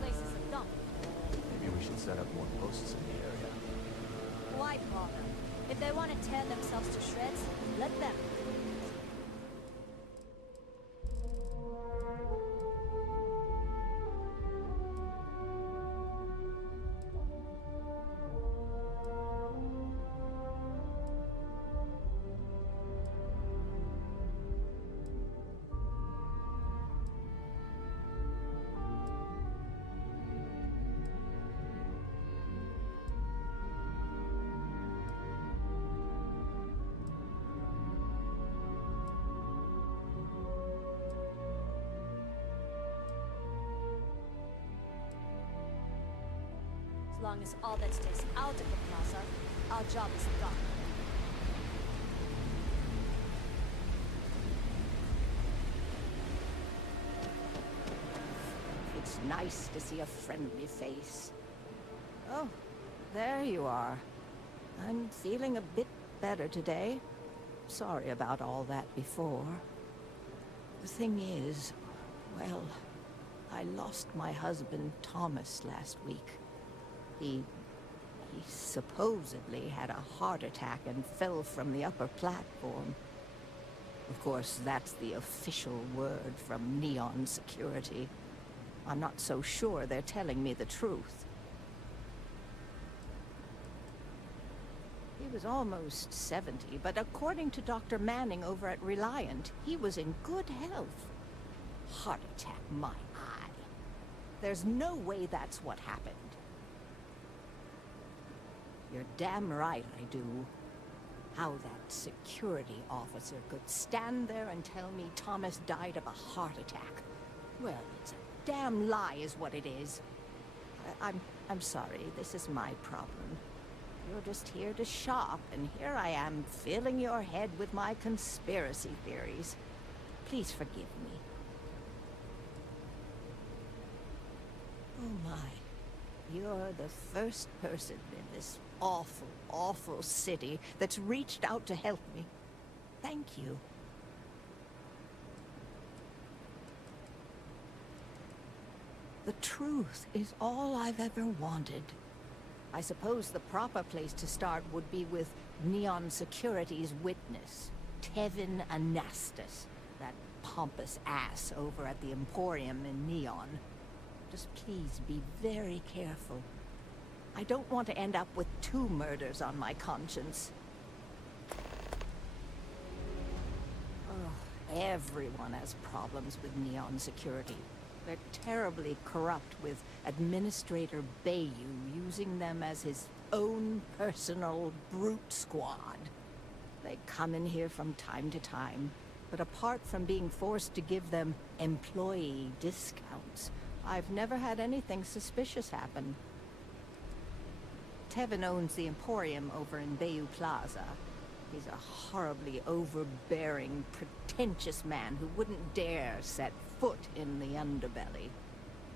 Place is a dump. Maybe we should set up more posts in the area. Why bother? If they want to tear themselves to shreds, let them. As long as all that stays out of the plaza, our job is done. It's nice to see a friendly face. Oh, there you are. I'm feeling a bit better today. Sorry about all that before. The thing is, well, I lost my husband, Thomas, last week. He supposedly had a heart attack and fell from the upper platform. Of course, that's the official word from Neon Security. I'm not so sure they're telling me the truth. He was almost 70, but according to Dr. Manning over at Reliant, he was in good health. Heart attack, my eye. There's no way that's what happened. You're damn right I do. How that security officer could stand there and tell me Thomas died of a heart attack. Well, it's a damn lie is what it is. I'm sorry, this is my problem. You're just here to shop, and here I am filling your head with my conspiracy theories. Please forgive me. Oh my. You're the first person in this awful, awful city that's reached out to help me. Thank you. The truth is all I've ever wanted. I suppose the proper place to start would be with Neon Security's witness, Tevin Anastas, that pompous ass over at the Emporium in Neon. Just please be very careful. I don't want to end up with 2 murders on my conscience. Oh, everyone has problems with Neon Security. They're terribly corrupt with Administrator Bayou using them as his own personal brute squad. They come in here from time to time, but apart from being forced to give them employee discounts, I've never had anything suspicious happen. Tevin owns the Emporium over in Bayou Plaza. He's a horribly overbearing, pretentious man who wouldn't dare set foot in the underbelly.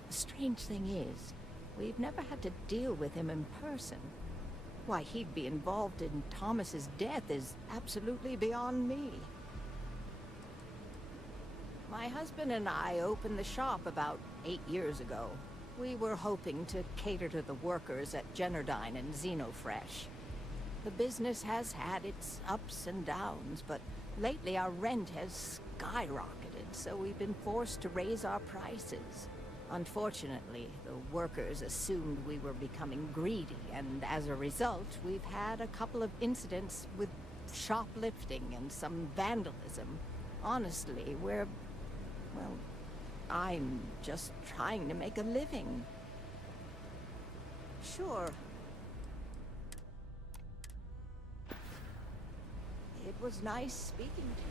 The strange thing is, we've never had to deal with him in person. Why he'd be involved in Thomas's death is absolutely beyond me. My husband and I opened the shop about 8 years ago. We were hoping to cater to the workers at Generdyne and Xenofresh. The business has had its ups and downs, but lately our rent has skyrocketed, so we've been forced to raise our prices. Unfortunately, the workers assumed we were becoming greedy, and as a result, we've had a couple of incidents with shoplifting and some vandalism. Honestly, well, I'm just trying to make a living. Sure. It was nice speaking to you.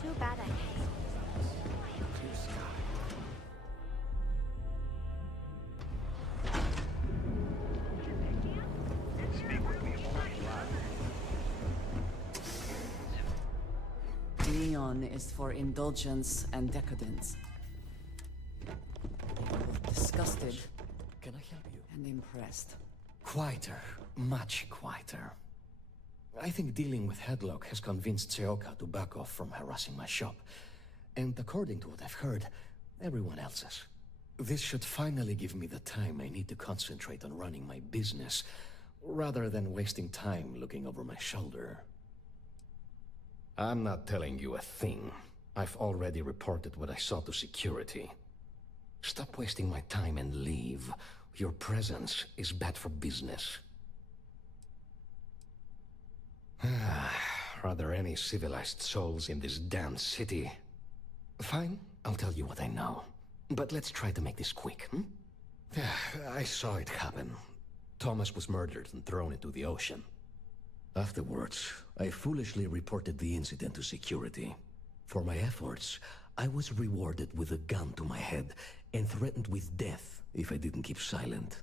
Too bad I hate. Neon is for indulgence and decadence. They are both disgusted Can I help you? and impressed. Quieter. Much quieter. I think dealing with Headlock has convinced Tseoka to back off from harassing my shop. And according to what I've heard, everyone else has. This should finally give me the time I need to concentrate on running my business, rather than wasting time looking over my shoulder. I'm not telling you a thing. I've already reported what I saw to security. Stop wasting my time and leave. Your presence is bad for business. Are there any civilized souls in this damn city? Fine, I'll tell you what I know. But let's try to make this quick, hmm? I saw it happen. Thomas was murdered and thrown into the ocean. Afterwards, I foolishly reported the incident to security. For my efforts, I was rewarded with a gun to my head and threatened with death if I didn't keep silent.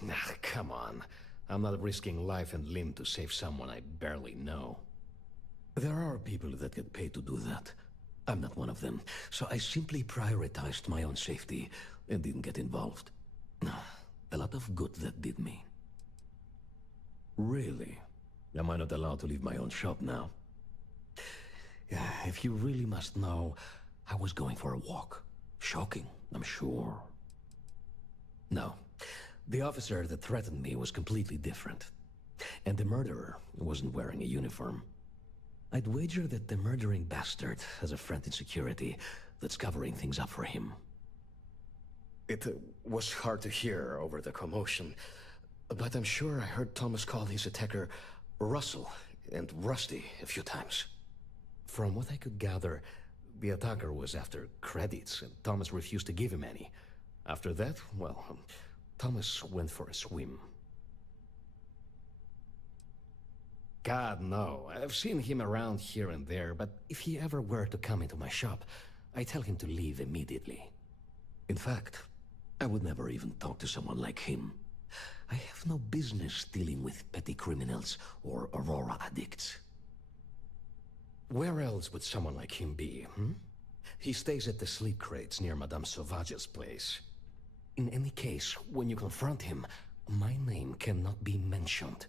Nah, come on. I'm not risking life and limb to save someone I barely know. There are people that get paid to do that. I'm not one of them, so I simply prioritized my own safety and didn't get involved. A lot of good that did me. Really? Am I not allowed to leave my own shop now? Yeah, if you really must know, I was going for a walk. Shocking, I'm sure. No. The officer that threatened me was completely different. And the murderer wasn't wearing a uniform. I'd wager that the murdering bastard has a friend in security that's covering things up for him. It was hard to hear over the commotion, but I'm sure I heard Thomas call his attacker Russell and Rusty a few times. From what I could gather, the attacker was after credits, and Thomas refused to give him any. After that, well, Thomas went for a swim. God, no. I've seen him around here and there, but if he ever were to come into my shop, I tell him to leave immediately. In fact, I would never even talk to someone like him. I have no business dealing with petty criminals or Aurora addicts. Where else would someone like him be, hmm? He stays at the sleep crates near Madame Sauvage's place. In any case, when you confront him, my name cannot be mentioned.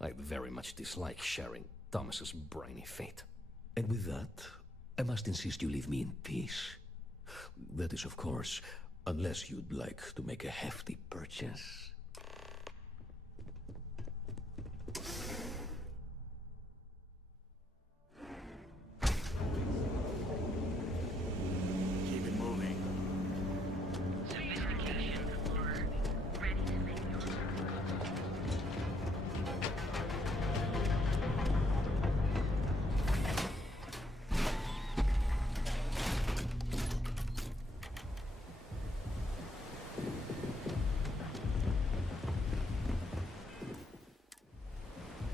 I very much dislike sharing Thomas's briny fate. And with that, I must insist you leave me in peace. That is, of course, unless you'd like to make a hefty purchase. Keep it moving. Sophistication or ready to make your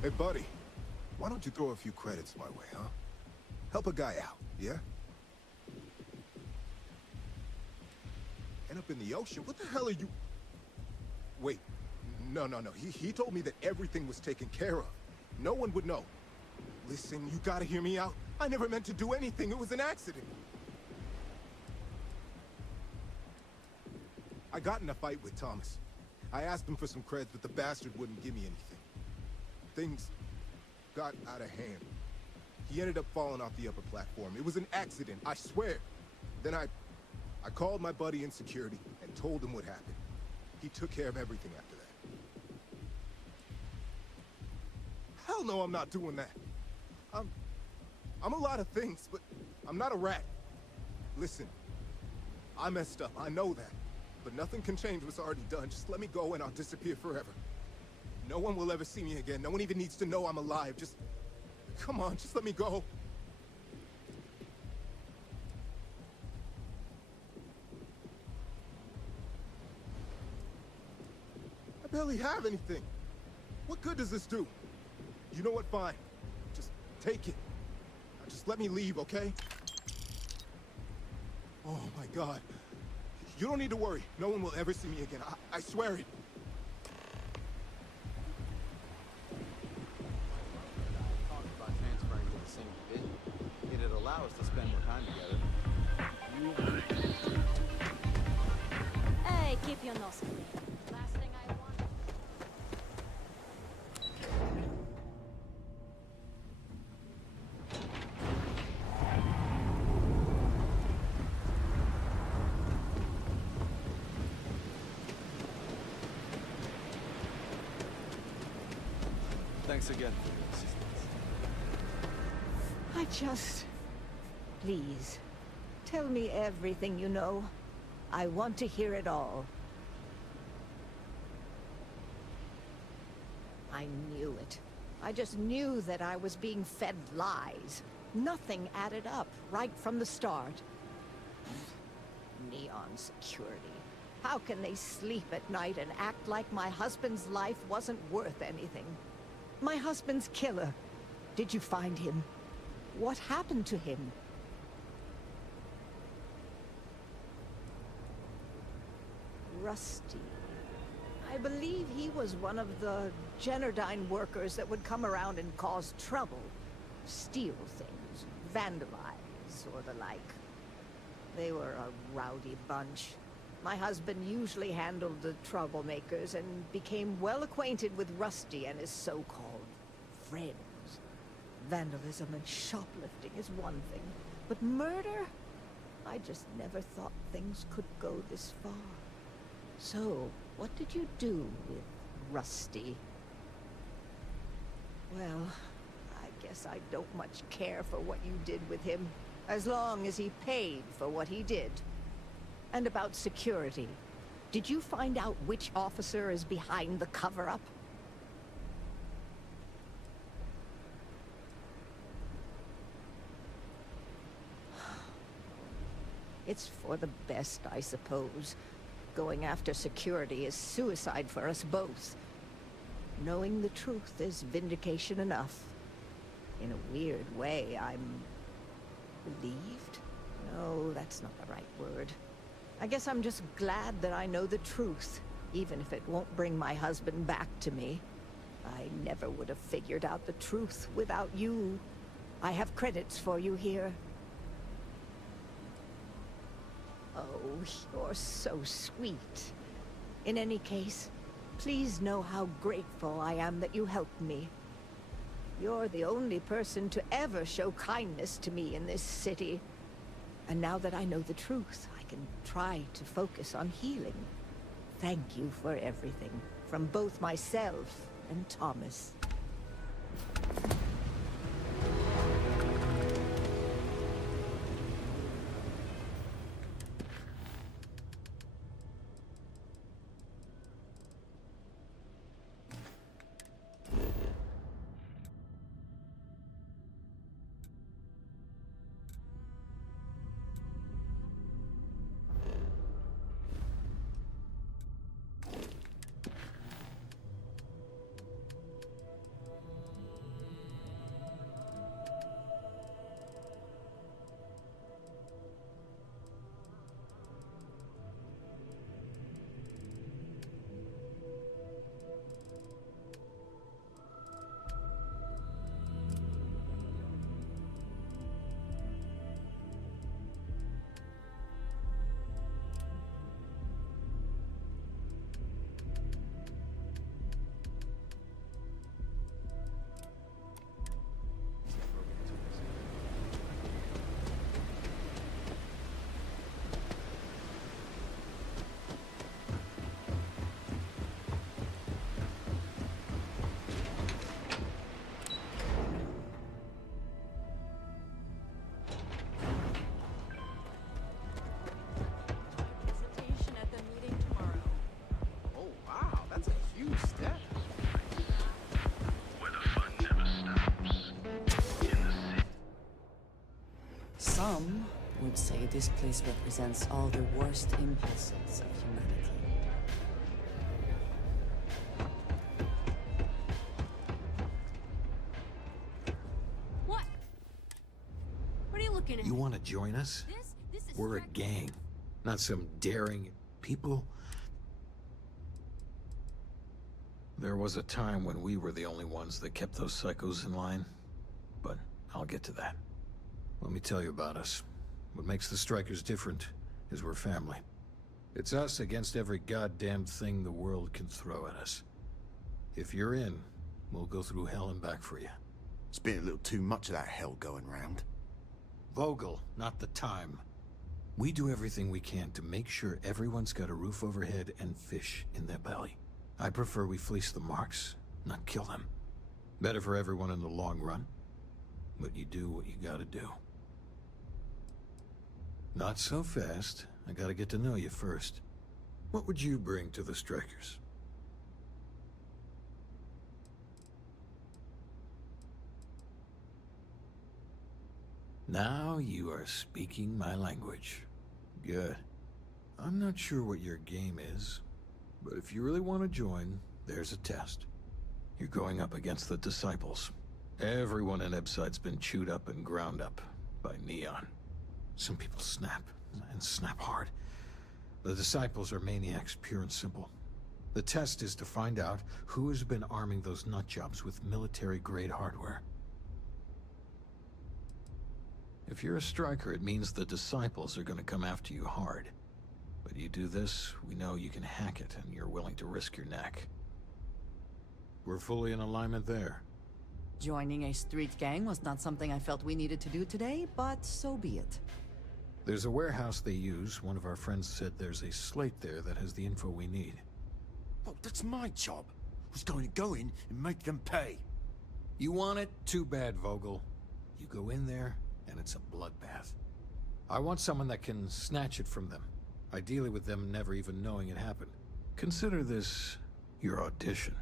Hey, buddy. Why don't you throw a few credits my way, huh? Help a guy out, yeah? End up in the ocean? What the hell are you... Wait. No. He told me that everything was taken care of. No one would know. Listen, you gotta hear me out. I never meant to do anything. It was an accident. I got in a fight with Thomas. I asked him for some creds, but the bastard wouldn't give me anything. Things got out of hand. He ended up falling off the upper platform. It was an accident, I swear. Then I called my buddy in security and told him what happened. He took care of everything after that. Hell no, I'm not doing that. I'm a lot of things, but I'm not a rat. Listen, I messed up, I know that. But nothing can change what's already done. Just let me go and I'll disappear forever. No one will ever see me again. No one even needs to know I'm alive. Just... come on, just let me go. I barely have anything. What good does this do? You know what? Fine. Just take it. Now just let me leave, okay? Oh my God. You don't need to worry. No one will ever see me again. I swear it. Allow us to spend more time together. Hey, keep your nose clean. Last thing I want. Thanks again for your assistance. I just... Please, tell me everything you know. I want to hear it all. I knew it. I just knew that I was being fed lies. Nothing added up right from the start. Neon security. How can they sleep at night and act like my husband's life wasn't worth anything? My husband's killer. Did you find him? What happened to him? Rusty. I believe he was one of the Generdyne workers that would come around and cause trouble. Steal things, vandalize, or the like. They were a rowdy bunch. My husband usually handled the troublemakers and became well acquainted with Rusty and his so-called friends. Vandalism and shoplifting is one thing, but murder? I just never thought things could go this far. So, what did you do with Rusty? Well, I guess I don't much care for what you did with him, as long as he paid for what he did. And about security, did you find out which officer is behind the cover-up? It's for the best, I suppose. Going after security is suicide for us both. Knowing the truth is vindication enough. In a weird way, I'm... relieved? No, that's not the right word. I guess I'm just glad that I know the truth. even if it won't bring my husband back to me. I never would have figured out the truth without you. I have credits for you here. Oh, you're so sweet. In any case, please know how grateful I am that you helped me. You're the only person to ever show kindness to me in this city. And now that I know the truth, I can try to focus on healing. Thank you for everything, from both myself and Thomas. Some would say this place represents all the worst impulses of humanity. What? What are you looking at? You want to join us? This is We're a gang, not some daring people. There was a time when we were the only ones that kept those psychos in line, but I'll get to that. Let me tell you about us. What makes the Strikers different is we're family. It's us against every goddamn thing the world can throw at us. If you're in, we'll go through hell and back for you. It's been a little too much of that hell going round. Vogel, not the time. We do everything we can to make sure everyone's got a roof overhead and fish in their belly. I prefer we fleece the marks, not kill them. Better for everyone in the long run. But you do what you gotta do. Not so fast. I gotta get to know you first. What would you bring to the Strikers? Now you are speaking my language. Good. I'm not sure what your game is, but if you really want to join, there's a test. You're going up against the Disciples. Everyone in Ebside's been chewed up and ground up by Neon. Some people snap, and snap hard. The Disciples are maniacs, pure and simple. The test is to find out who has been arming those nutjobs with military-grade hardware. If you're a striker, it means the Disciples are gonna come after you hard. But you do this, we know you can hack it, and you're willing to risk your neck. We're fully in alignment there. Joining a street gang was not something I felt we needed to do today, but so be it. There's a warehouse they use. One of our friends said there's a slate there that has the info we need. Oh, that's my job. I was going to go in and make them pay. You want it? Too bad, Vogel. You go in there, and it's a bloodbath. I want someone that can snatch it from them. Ideally with them never even knowing it happened. Consider this your audition.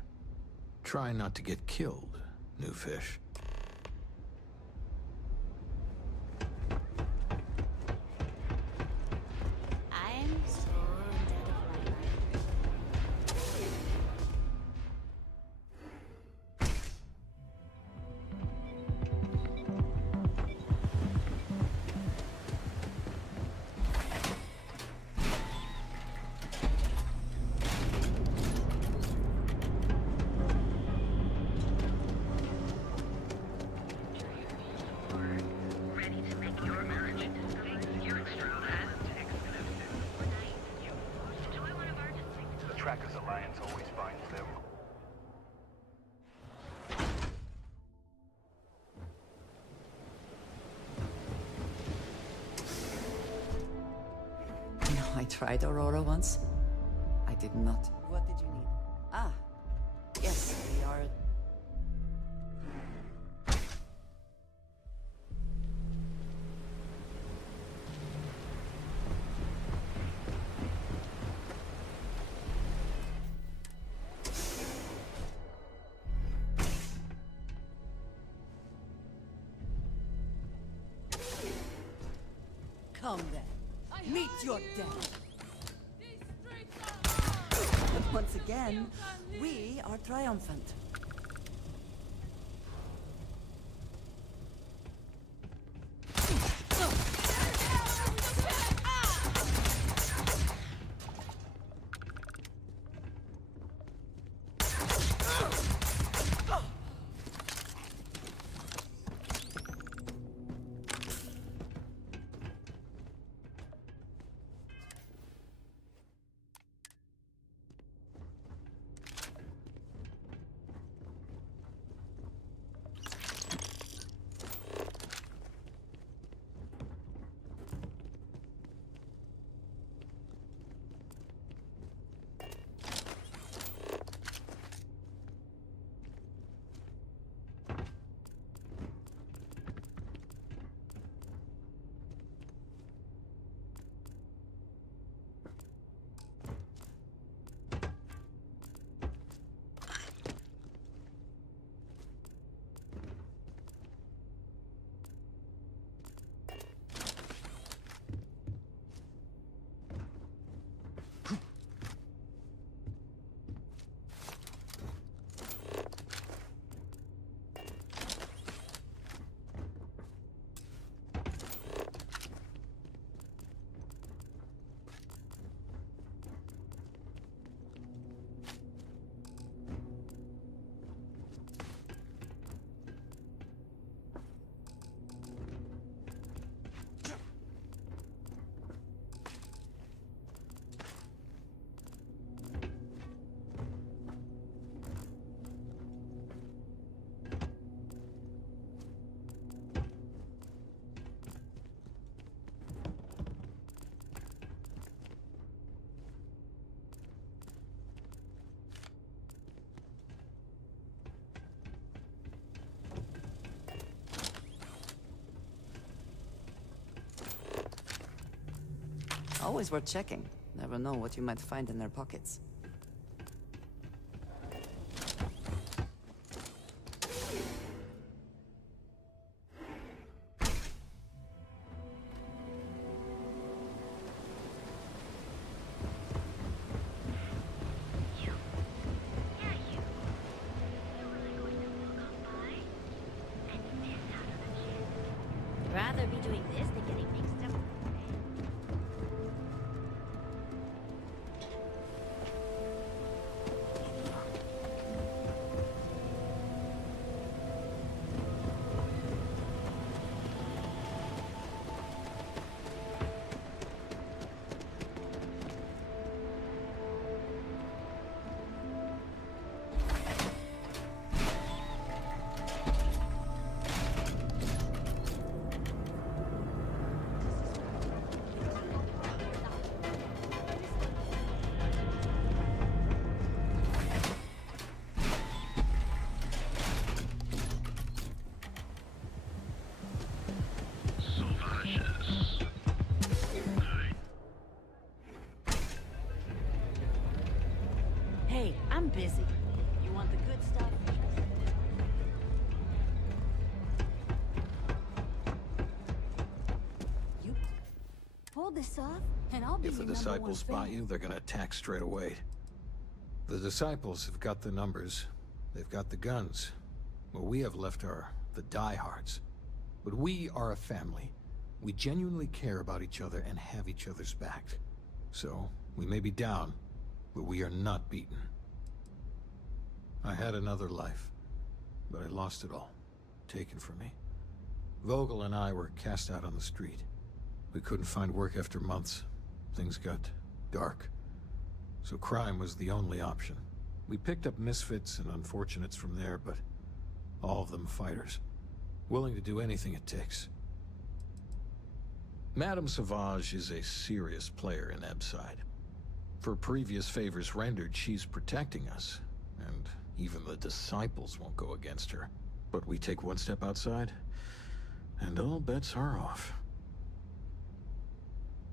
Try not to get killed, new fish. I'm so dead of light. tried Aurora once. I did not. What did you need? Ah, yes, we are... Come then, meet your death. But once again, we are triumphant. Always worth checking. Never know what you might find in their pockets. Rather be doing this than getting mixed up. Hey, I'm busy. You want the good stuff? You pull this off, and I'll be If the your number disciples one spot fan. you, they're gonna attack straight away. The disciples have got the numbers. They've got the guns. What we have left are the diehards. But we are a family. We genuinely care about each other and have each other's back. So, we may be down, but we are not beaten. I had another life, but I lost it all. Taken from me. Vogel and I were cast out on the street. We couldn't find work after months. Things got dark. So crime was the only option. We picked up misfits and unfortunates from there, but all of them fighters. Willing to do anything it takes. Madame Sauvage is a serious player in Ebside. For previous favors rendered, she's protecting us. And even the disciples won't go against her. But we take one step outside, and all bets are off.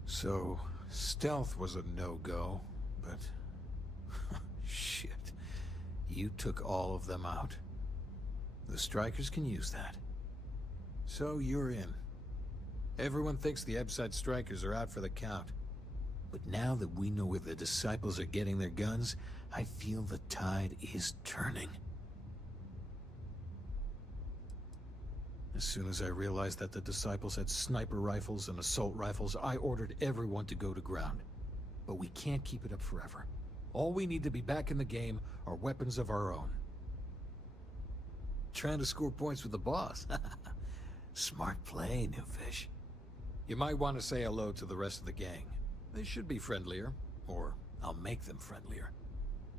So, stealth was a no-go, but... shit. You took all of them out. The Strikers can use that. So you're in. Everyone thinks the Ebside Strikers are out for the count. But now that we know where the Disciples are getting their guns, I feel the tide is turning. As soon as I realized that the Disciples had sniper rifles and assault rifles, I ordered everyone to go to ground. But we can't keep it up forever. All we need to be back in the game are weapons of our own. Trying to score points with the boss. Smart play, new fish. You might want to say hello to the rest of the gang. They should be friendlier, or I'll make them friendlier.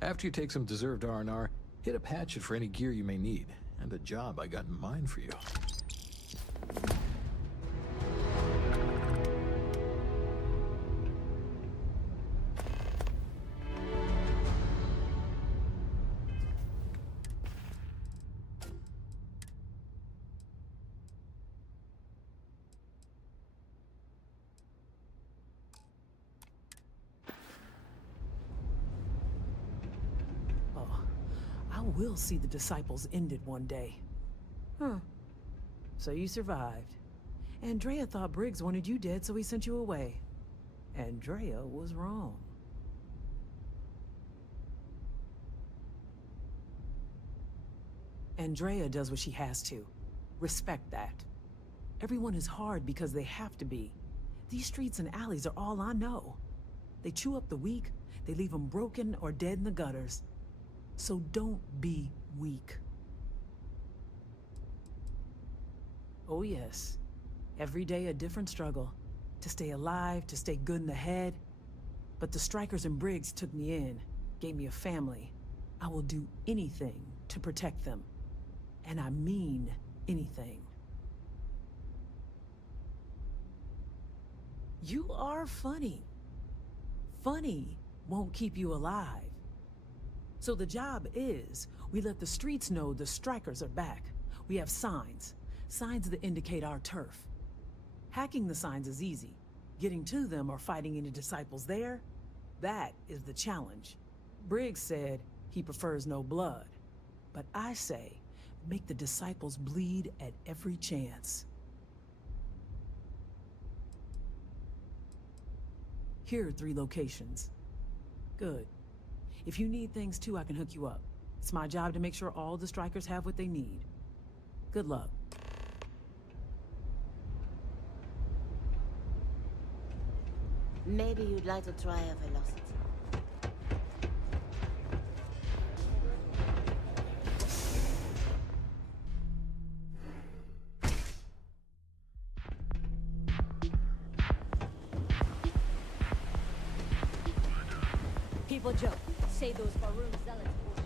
After you take some deserved R&R, hit up Hatchet for any gear you may need, and a job I got in mind for you. I will see the Disciples ended one day. Huh. So you survived. Andrea thought Briggs wanted you dead, so he sent you away. Andrea was wrong. Andrea does what she has to. Respect that. Everyone is hard because they have to be. These streets and alleys are all I know. They chew up the weak, they leave them broken or dead in the gutters. So don't be weak. Oh yes, every day a different struggle. To stay alive, to stay good in the head. But the Strikers and Briggs took me in, gave me a family. I will do anything to protect them. And I mean anything. You are funny. Funny won't keep you alive. So the job is, we let the streets know the Strikers are back. We have signs. Signs that indicate our turf. Hacking the signs is easy. Getting to them or fighting any Disciples there, that is the challenge. Briggs said he prefers no blood. But I say, make the Disciples bleed at every chance. Here are 3 locations. Good. If you need things too, I can hook you up. It's my job to make sure all the Strikers have what they need. Good luck. Maybe you'd like to try a velocity. People joke. Say those Faroon zealots bullshit.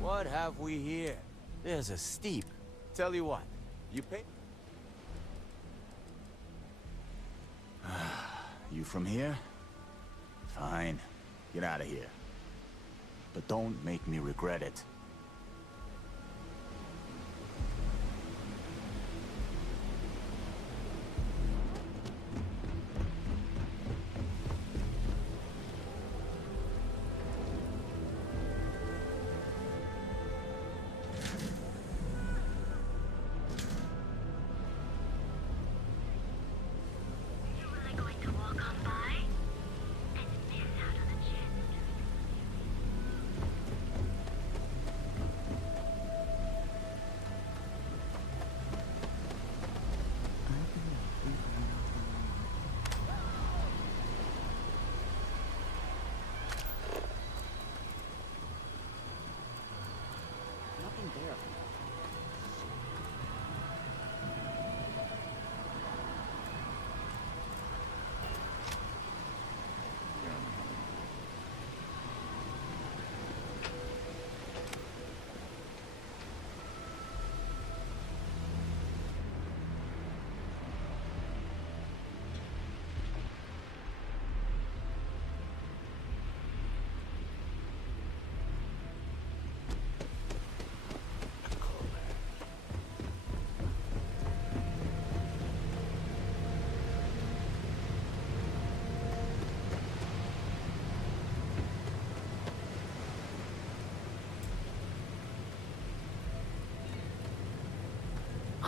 What have we here? There's a steep. Tell you what, you pay... You from here? Fine. Get out of here. But don't make me regret it. Going to walk on by and miss out on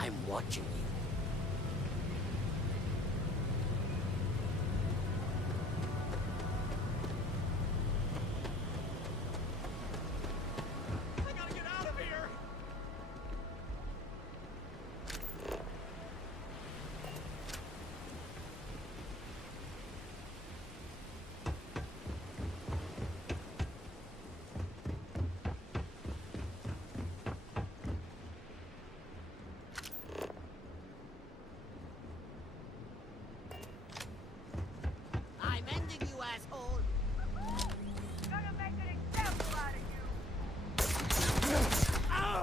I'm watching you. I'm ending you, asshole! Gonna make an example out of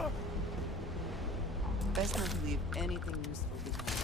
you! Best not to leave anything useful behind.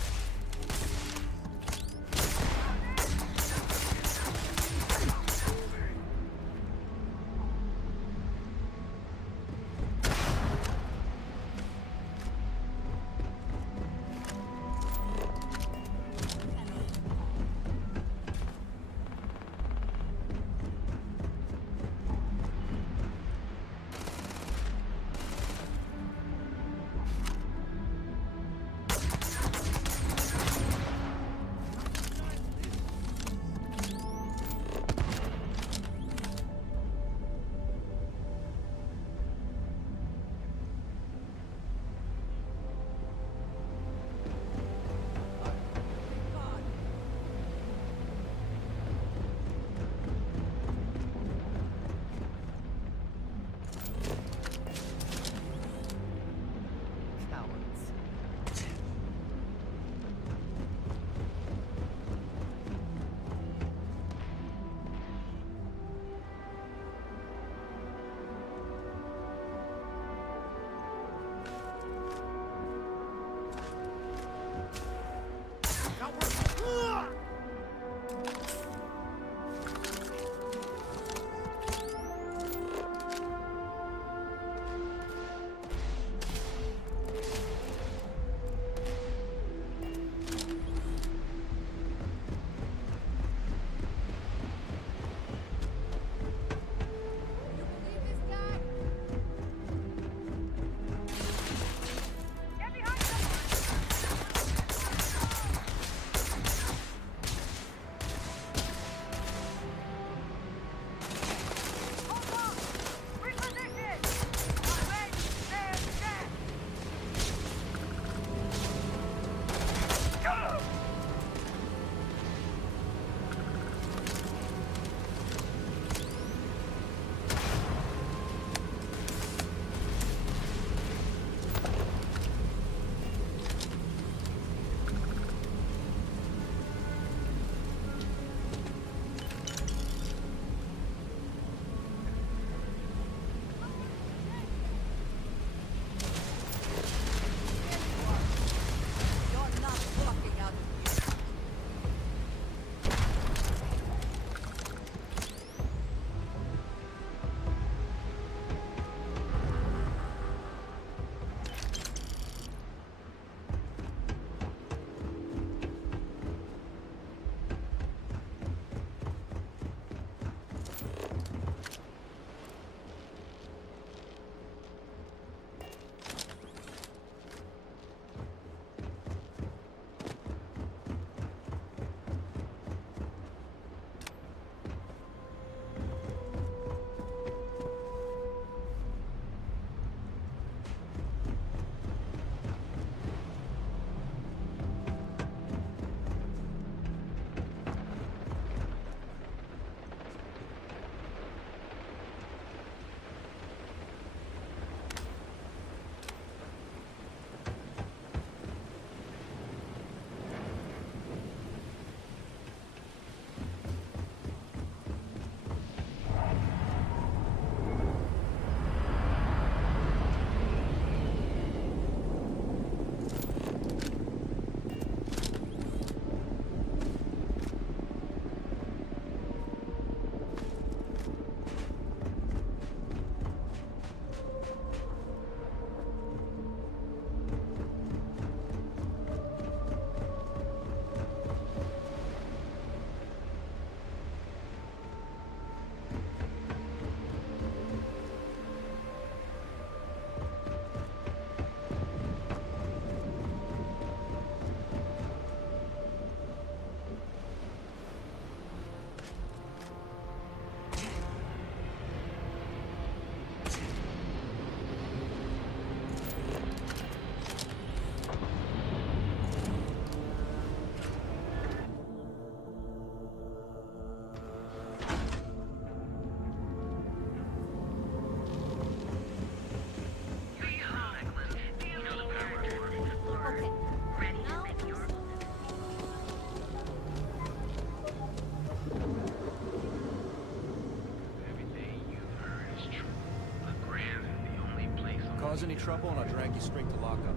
Cause any trouble and I'll drag you straight to lockup.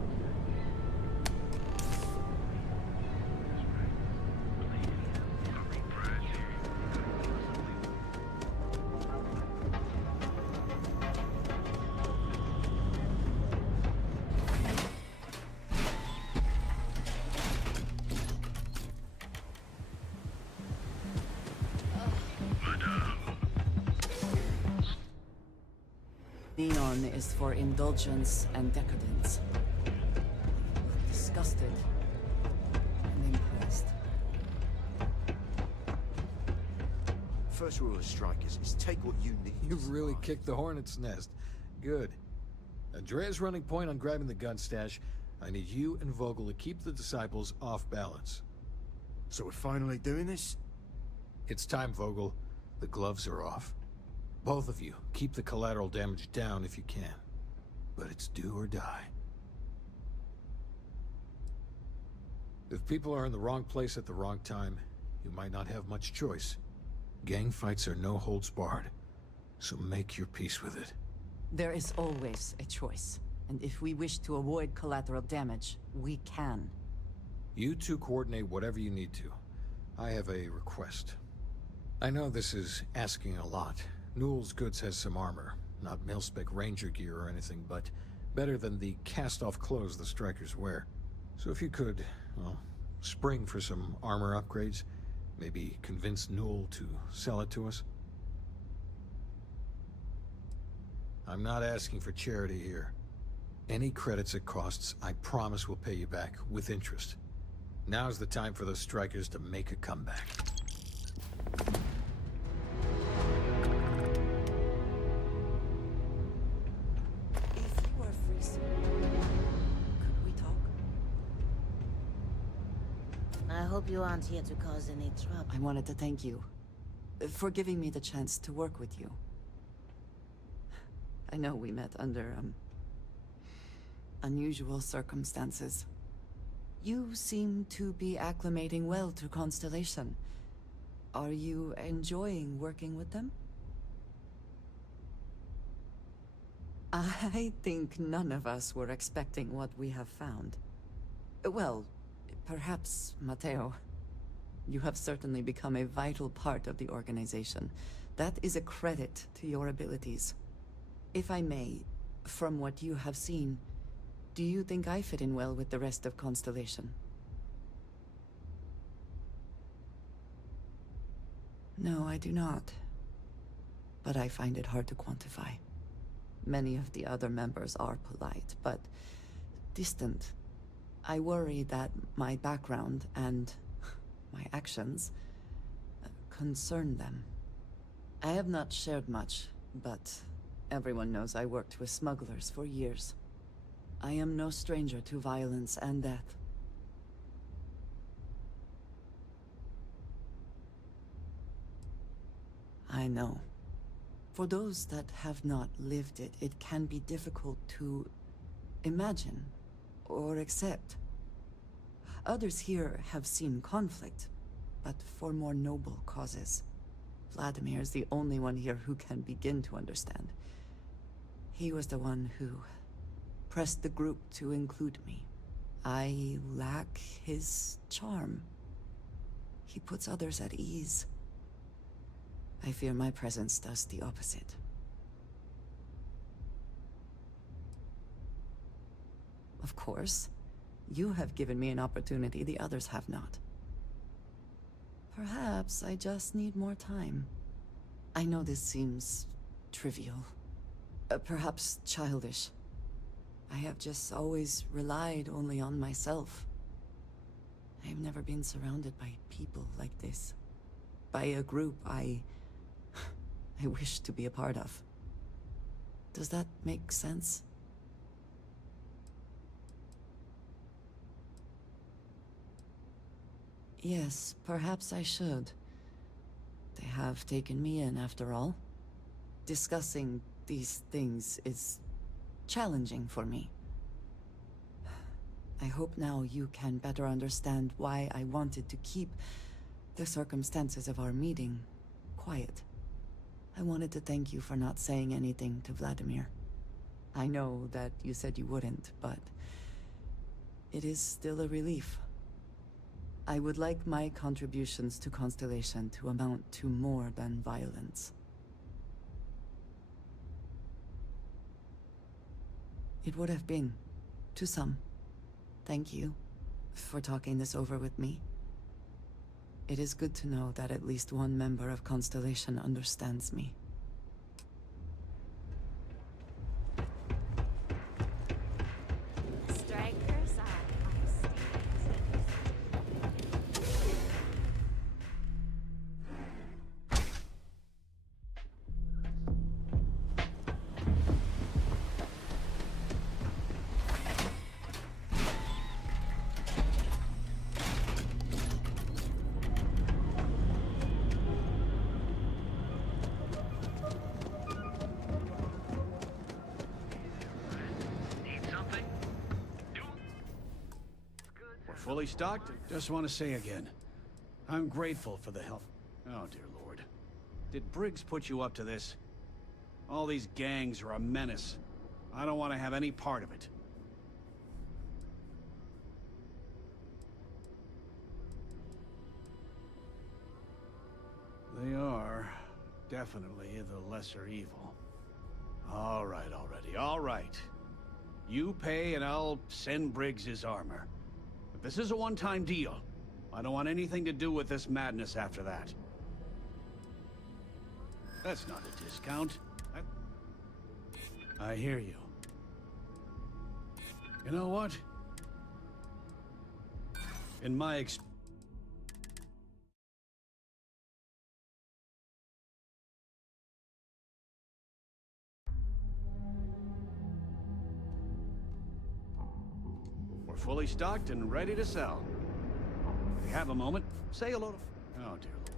Neon is for indulgence and decadence. Disgusted and impressed. First rule of strikers is take what you need. You really kicked the hornet's nest. Good. Andrea's running point on grabbing the gun stash. I need you and Vogel to keep the disciples off balance. So we're finally doing this? It's time, Vogel. The gloves are off. Both of you, keep the collateral damage down if you can. But it's do or die. If people are in the wrong place at the wrong time, you might not have much choice. Gang fights are no holds barred, so make your peace with it. There is always a choice, and if we wish to avoid collateral damage, we can. You two coordinate whatever you need to. I have a request. I know this is asking a lot. Newell's Goods has some armor. Not mil-spec ranger gear or anything, but better than the cast-off clothes the strikers wear. So if you could, well, spring for some armor upgrades, maybe convince Newell to sell it to us. I'm not asking for charity here. Any credits it costs, I promise we'll pay you back, with interest. Now's the time for the strikers to make a comeback. I hope you aren't here to cause any trouble. I wanted to thank you for giving me the chance to work with you. I know we met under, unusual circumstances. You seem to be acclimating well to Constellation. Are you enjoying working with them? I think none of us were expecting what we have found. Well, perhaps Matteo. You have certainly become a vital part of the organization. That is a credit to your abilities. If I may, from what you have seen, do you think I fit in well with the rest of Constellation? No, I do not. But I find it hard to quantify. Many of the other members are polite, but distant. I worry that my background and my actions concern them. I have not shared much, but everyone knows I worked with smugglers for years. I am no stranger to violence and death. I know. For those that have not lived it, it can be difficult to imagine or accept. Others here have seen conflict, but for more noble causes. Vladimir is the only one here who can begin to understand. He was the one who pressed the group to include me. I lack his charm. He puts others at ease. I fear my presence does the opposite. Of course, you have given me an opportunity the others have not. Perhaps I just need more time. I know this seems trivial, perhaps childish. I have just always relied only on myself. I have never been surrounded by people like this. By a group I wish to be a part of. Does that make sense? Yes, perhaps I should. They have taken me in after all. Discussing these things is challenging for me. I hope now you can better understand why I wanted to keep the circumstances of our meeting quiet. I wanted to thank you for not saying anything to Vladimir. I know that you said you wouldn't, but it is still a relief. I would like my contributions to Constellation to amount to more than violence. It would have been, to some. Thank you for talking this over with me. It is good to know that at least one member of Constellation understands me. Strikers are Fully stocked? Just want to say again, I'm grateful for the help. Oh, dear Lord. Did Briggs put you up to this? All these gangs are a menace. I don't want to have any part of it. They are definitely the lesser evil. All right, already, all right. You pay and I'll send Briggs his armor. This is a one-time deal. I don't want anything to do with this madness after that. That's not a discount. I hear you. You know what? In my experience, we're fully stocked and ready to sell. If you have a moment, say hello to... Oh, dear Lord.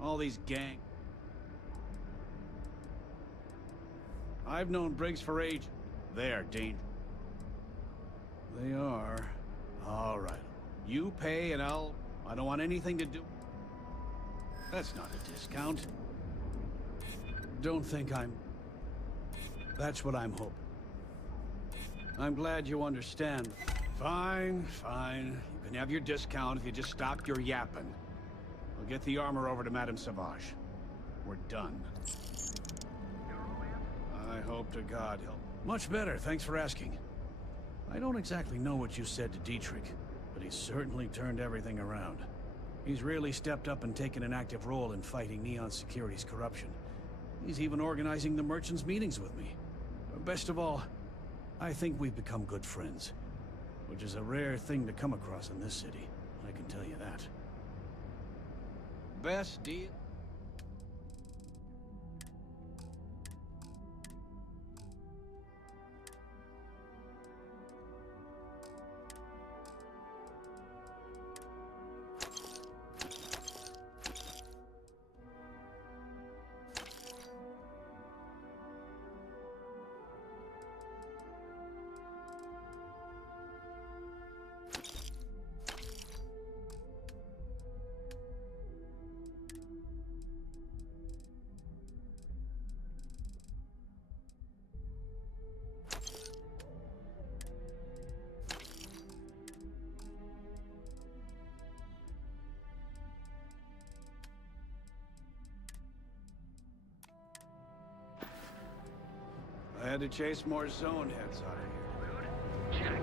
All these gang... I've known Briggs for age. They're dangerous. They are. All right. You pay and I'll... I don't want anything to do... That's not a discount. Don't think I'm... That's what I'm hoping. I'm glad you understand. Fine, fine. You can have your discount if you just stop your yapping. We'll get the armor over to Madame Sauvage. We're done. I hope to God he'll... Much better, thanks for asking. I don't exactly know what you said to Dietrich, but he's certainly turned everything around. He's really stepped up and taken an active role in fighting Neon Security's corruption. He's even organizing the merchants' meetings with me. Best of all, I think we've become good friends. Which is a rare thing to come across in this city, I can tell you that. Best deal? I had to chase more zone heads out of here. Check.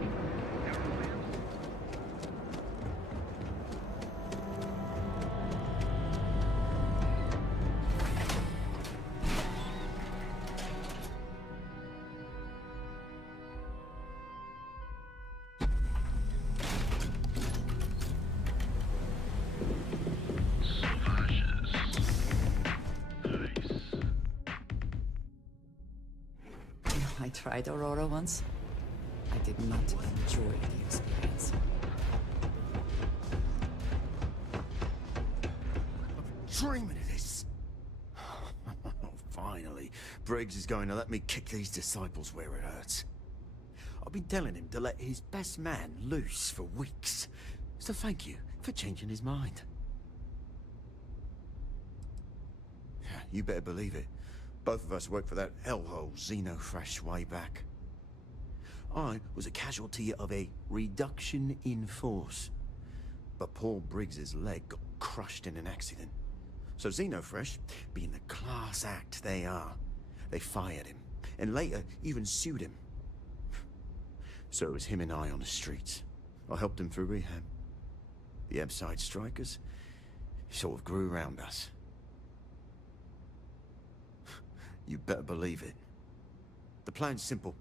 I tried Aurora once. I did not enjoy the experience. Dreaming of this. Finally, Briggs is going to let me kick these disciples where it hurts. I've been telling him to let his best man loose for weeks. So thank you for changing his mind. You better believe it. Both of us worked for that hellhole Xenofresh way back. I was a casualty of a reduction in force. But Paul Briggs's leg got crushed in an accident. So Xenofresh, being the class act they are, they fired him, and later even sued him. So it was him and I on the streets. I helped him through rehab. The Ebbside strikers sort of grew around us. You better believe it. The plan's simple.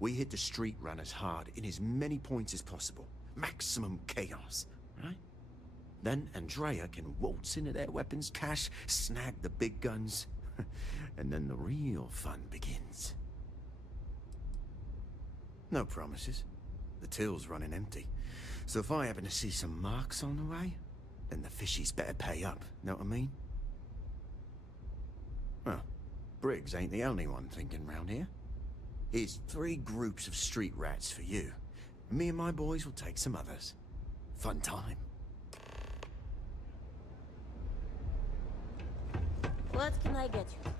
We hit the street runners hard in as many points as possible. Maximum chaos, right? Then Andrea can waltz into their weapons cache, snag the big guns, and then the real fun begins. No promises. The till's running empty. So if I happen to see some marks on the way, then the fishies better pay up, know what I mean? Well, Briggs ain't the only one thinking round here. Here's 3 groups of street rats for you. Me and my boys will take some others. Fun time. What can I get you?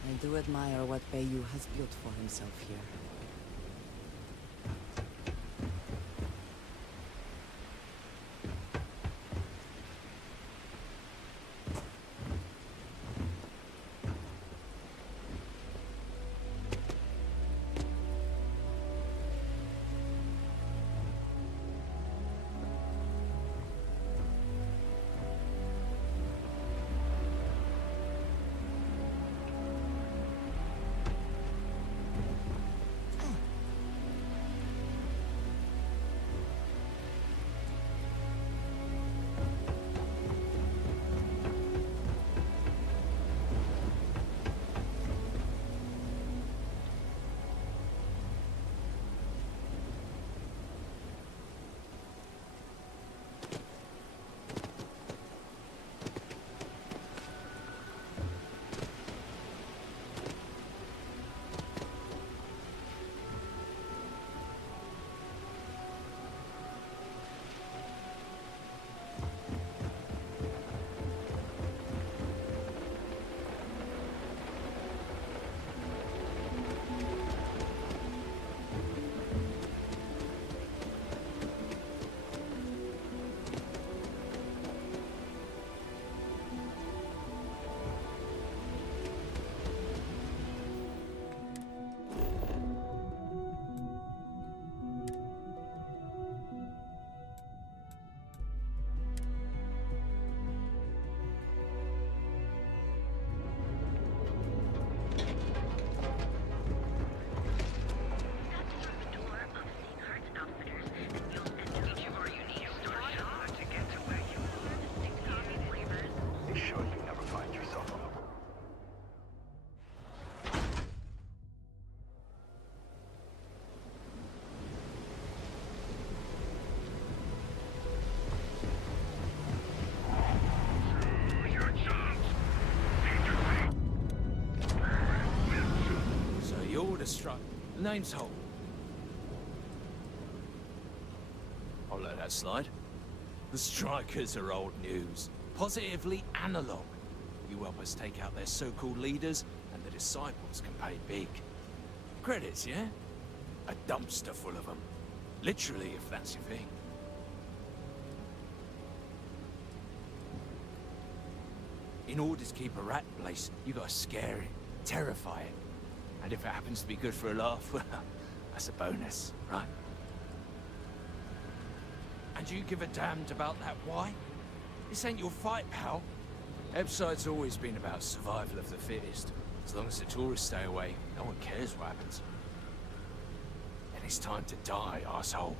I do admire what Bayou has built for himself here. The name's Holt. I'll let that slide. The strikers are old news. Positively analog. You help us take out their so-called leaders, and the disciples can pay big. Credits, yeah? A dumpster full of them. Literally, if that's your thing. In order to keep a rat place, you gotta scare it, terrify it. And if it happens to be good for a laugh, well, that's a bonus, right? And you give a damned about that why? This ain't your fight, pal. Ebbside's always been about survival of the fittest. As long as the tourists stay away, no one cares what happens. And it's time to die, asshole.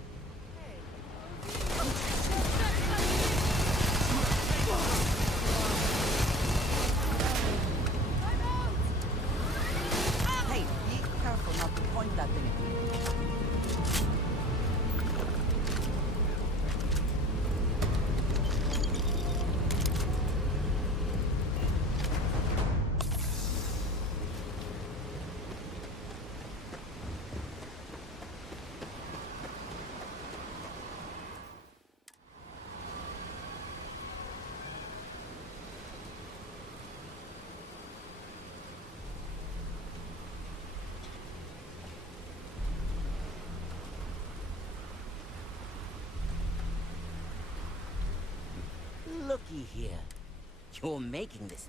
Hey, be careful not to point that thing at me. Looky here. You're making this.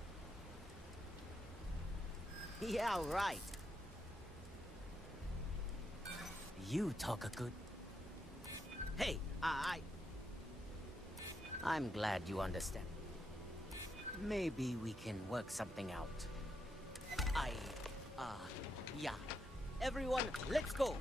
Yeah, right. You talk a good... Hey, I'm glad you understand. Maybe we can work something out. Yeah. Everyone, let's go!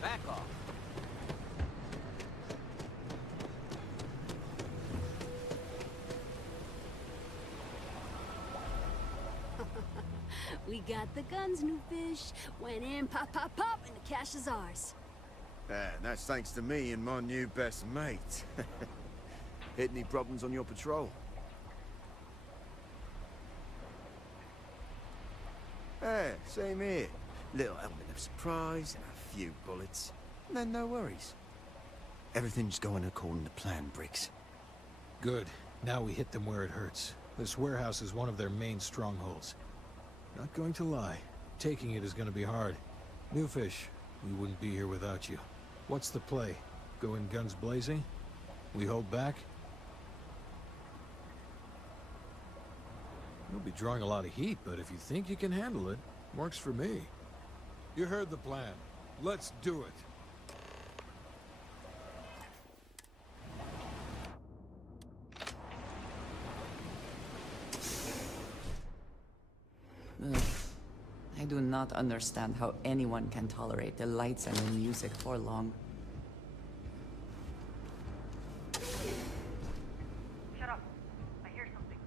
Back off. We got the guns, new fish. Went in, pop, pop, pop, and the cash is ours. And that's thanks to me and my new best mate. Hit any problems on your patrol? Same here. Little element of surprise and a few bullets. And then no worries. Everything's going according to plan, Briggs. Good. Now we hit them where it hurts. This warehouse is one of their main strongholds. Not going to lie. Taking it is going to be hard. New fish, we wouldn't be here without you. What's the play? Go in guns blazing? We hold back? You'll be drawing a lot of heat, but if you think you can handle it, works for me. You heard the plan. Let's do it. I do not understand how anyone can tolerate the lights and the music for long. Shut up. I hear something.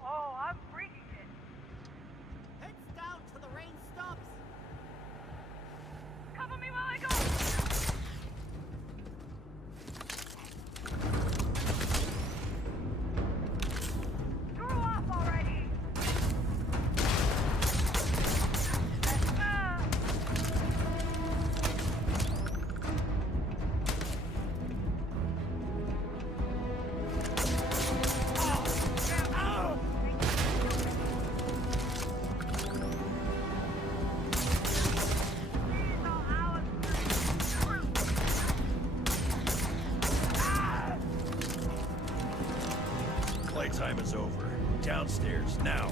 Oh, I'm freaking it. Heads down till the rain stops. Cover me while I go. Screw off already. Playtime is over. Downstairs, now.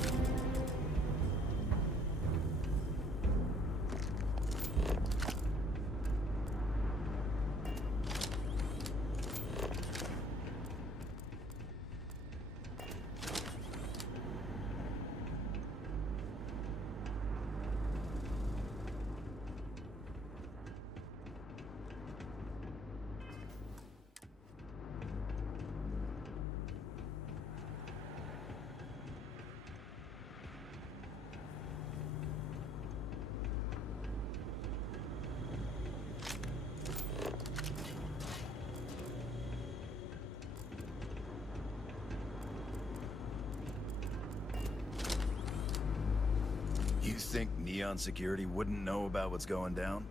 think Neon Security wouldn't know about what's going down?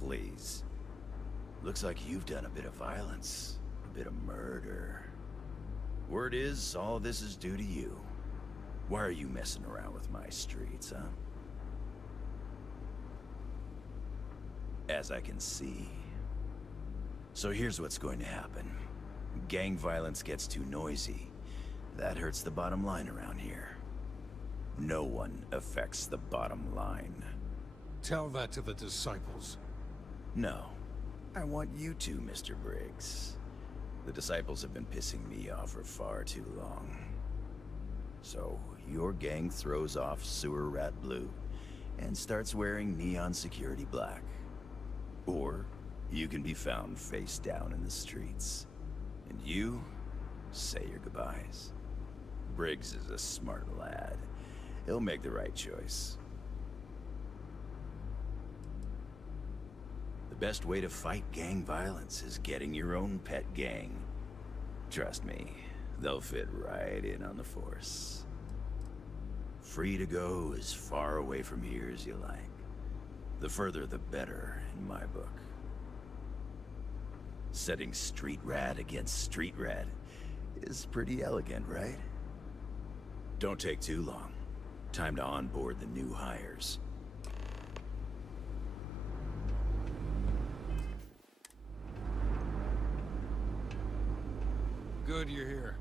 Please. Looks like you've done a bit of violence, a bit of murder. Word is, all this is due to you. Why are you messing around with my streets, huh? As I can see. So here's what's going to happen. Gang violence gets too noisy. That hurts the bottom line around here. No one affects the bottom line. Tell that to the disciples. No. I want you to, Mr. Briggs. The disciples have been pissing me off for far too long. So, your gang throws off Sewer Rat Blue and starts wearing Neon Security Black. Or, you can be found face down in the streets. And you say your goodbyes. Briggs is a smart lad. He'll make the right choice. The best way to fight gang violence is getting your own pet gang. Trust me, they'll fit right in on the force. Free to go as far away from here as you like. The further the better, in my book. Setting street rat against street rat is pretty elegant, right? Don't take too long. Time to onboard the new hires. Good you're here.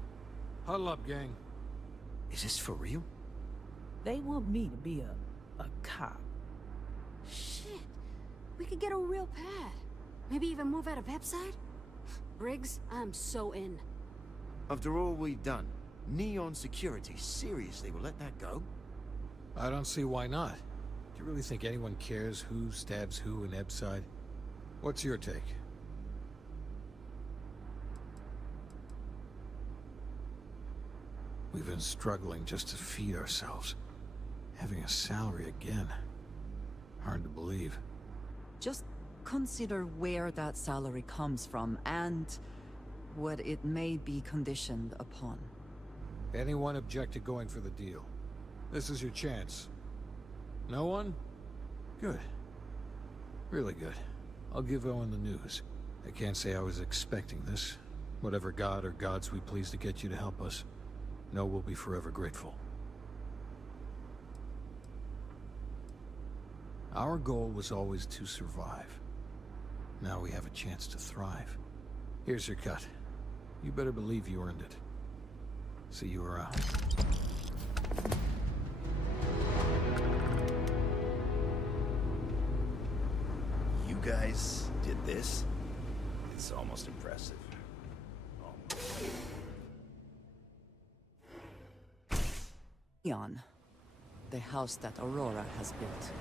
Huddle up, gang. Is this for real? They want me to be a cop. Shit. We could get a real pad. Maybe even move out of Epside? Briggs, I'm so in. After all we've done, Neon Security seriously will let that go? I don't see why not. Do you really think anyone cares who stabs who in Epside? What's your take? We've been struggling just to feed ourselves. Having a salary again. Hard to believe. Just consider where that salary comes from and what it may be conditioned upon. Anyone object to going for the deal? This is your chance. No one? Good. Really good. I'll give Owen the news. I can't say I was expecting this. Whatever god or gods we please to get you to help us, know we'll be forever grateful. Our goal was always to survive. Now we have a chance to thrive. Here's your cut. You better believe you earned it. See you around. You guys did this? It's almost impressive. Neon, the house that Aurora has built.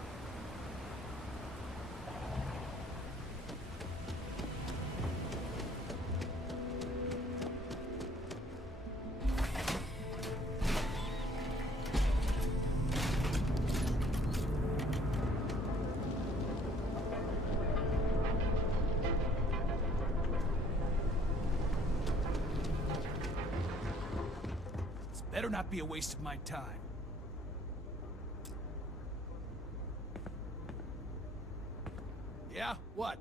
Better not be a waste of my time. Yeah, what?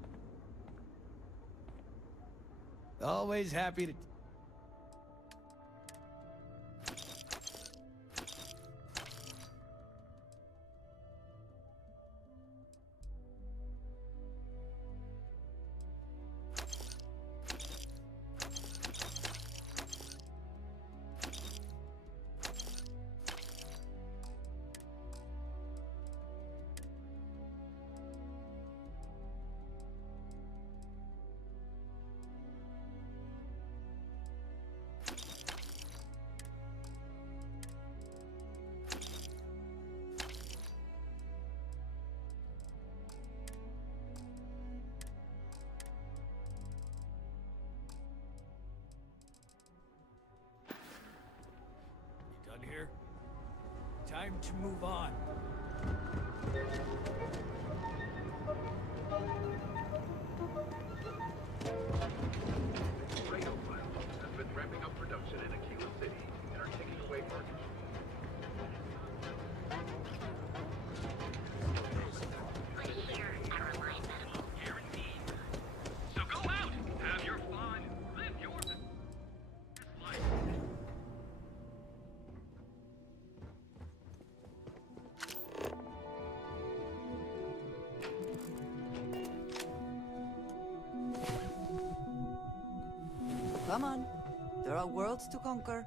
Always happy to... Here. Time to move on. Radio Files has been ramping up production in Aquila City and are taking away mortgage. Come on. There are worlds to conquer.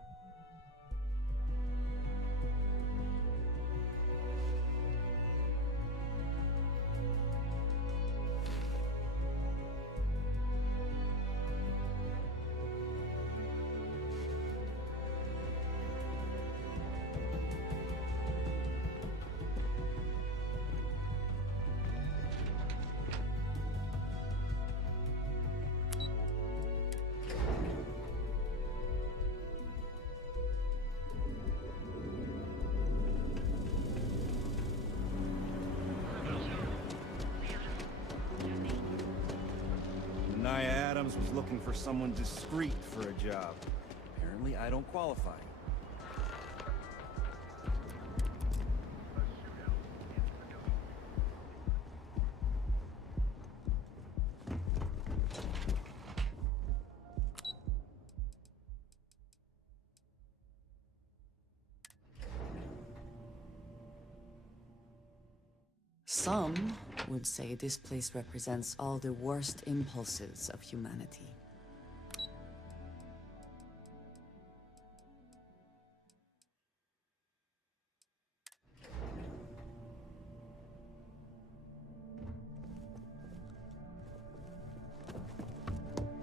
Naya Adams was looking for someone discreet for a job. Apparently, I don't qualify. Some would say this place represents all the worst impulses of humanity.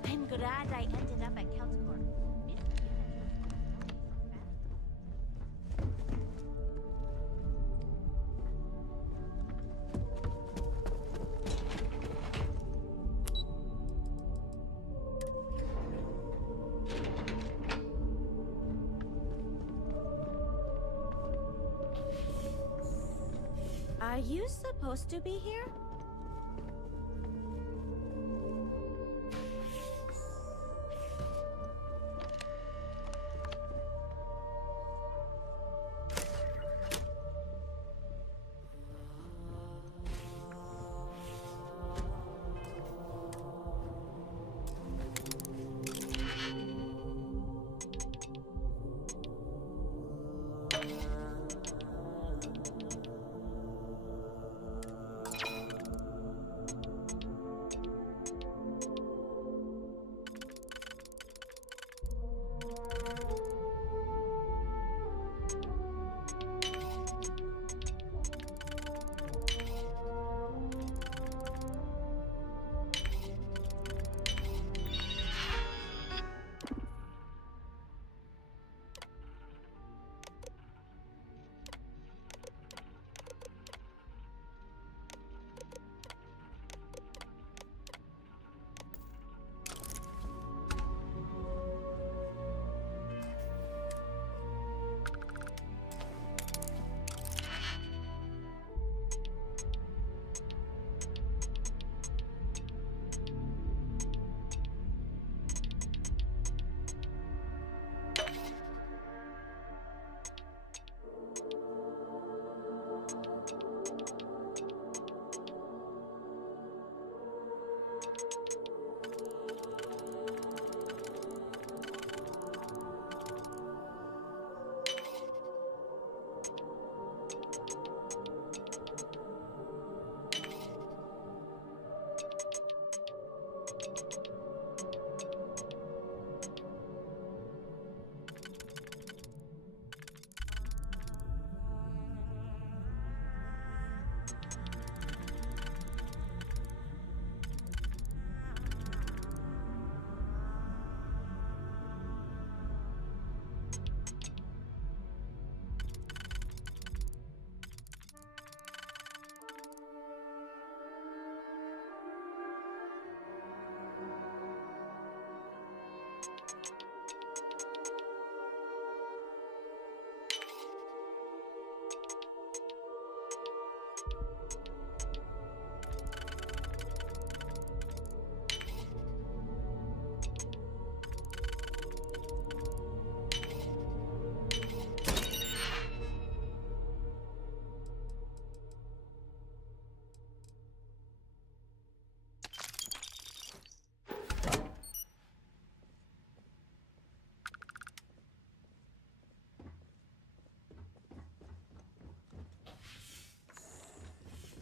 I'm glad I ended up at Count's Court. Are you supposed to be here?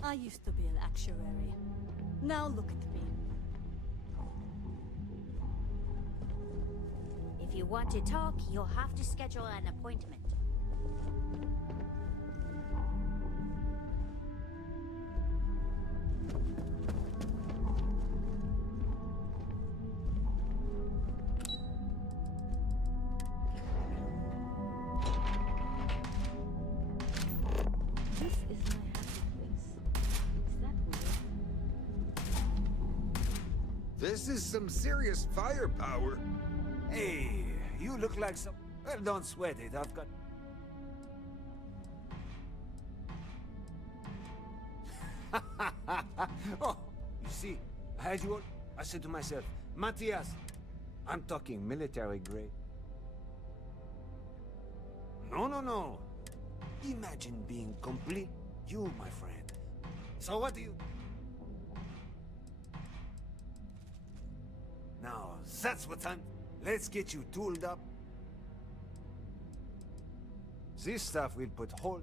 I used to be an actuary. Now look at me. you want to talk, you'll have to schedule an appointment. This is my happy place. Is that weird? This is some serious firepower. Hey, you look like some... Well, don't sweat it, I've got... Oh, you see, I had you all... I said to myself, Matthias, I'm talking military grade. No, no, no. Imagine being complete you, my friend. So what do you... Now, that's what I'm... Let's get you tooled up. This stuff will put hold...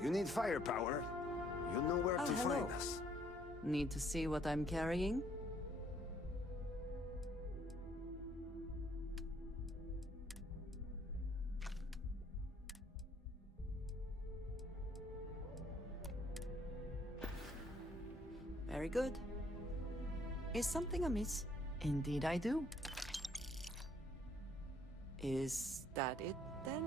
You need firepower. You know where to hello. find us. Need to see what I'm carrying? Very good. Is something amiss? Indeed I do. Is that it, then?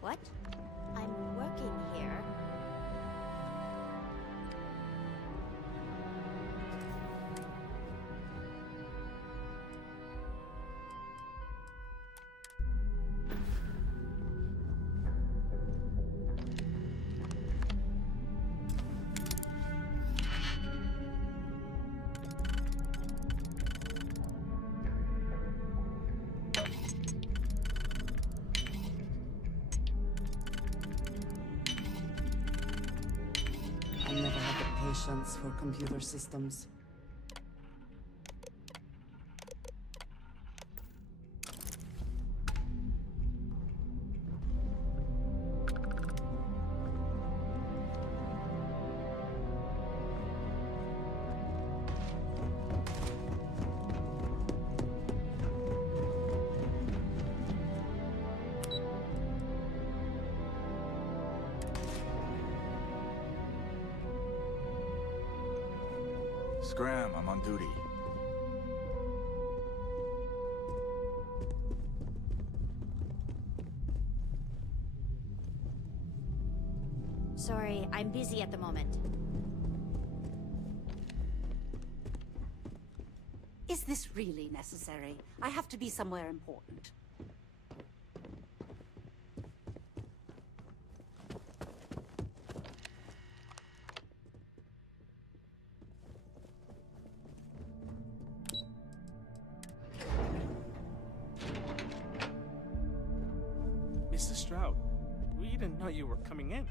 What? I'm working here. I never had the patience for computer systems. Scram, I'm on duty. Sorry, I'm busy at the moment. Is this really necessary? I have to be somewhere important. Mr. Stroud, we didn't know you were coming in.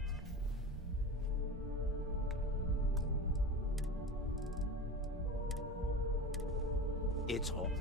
It's hot.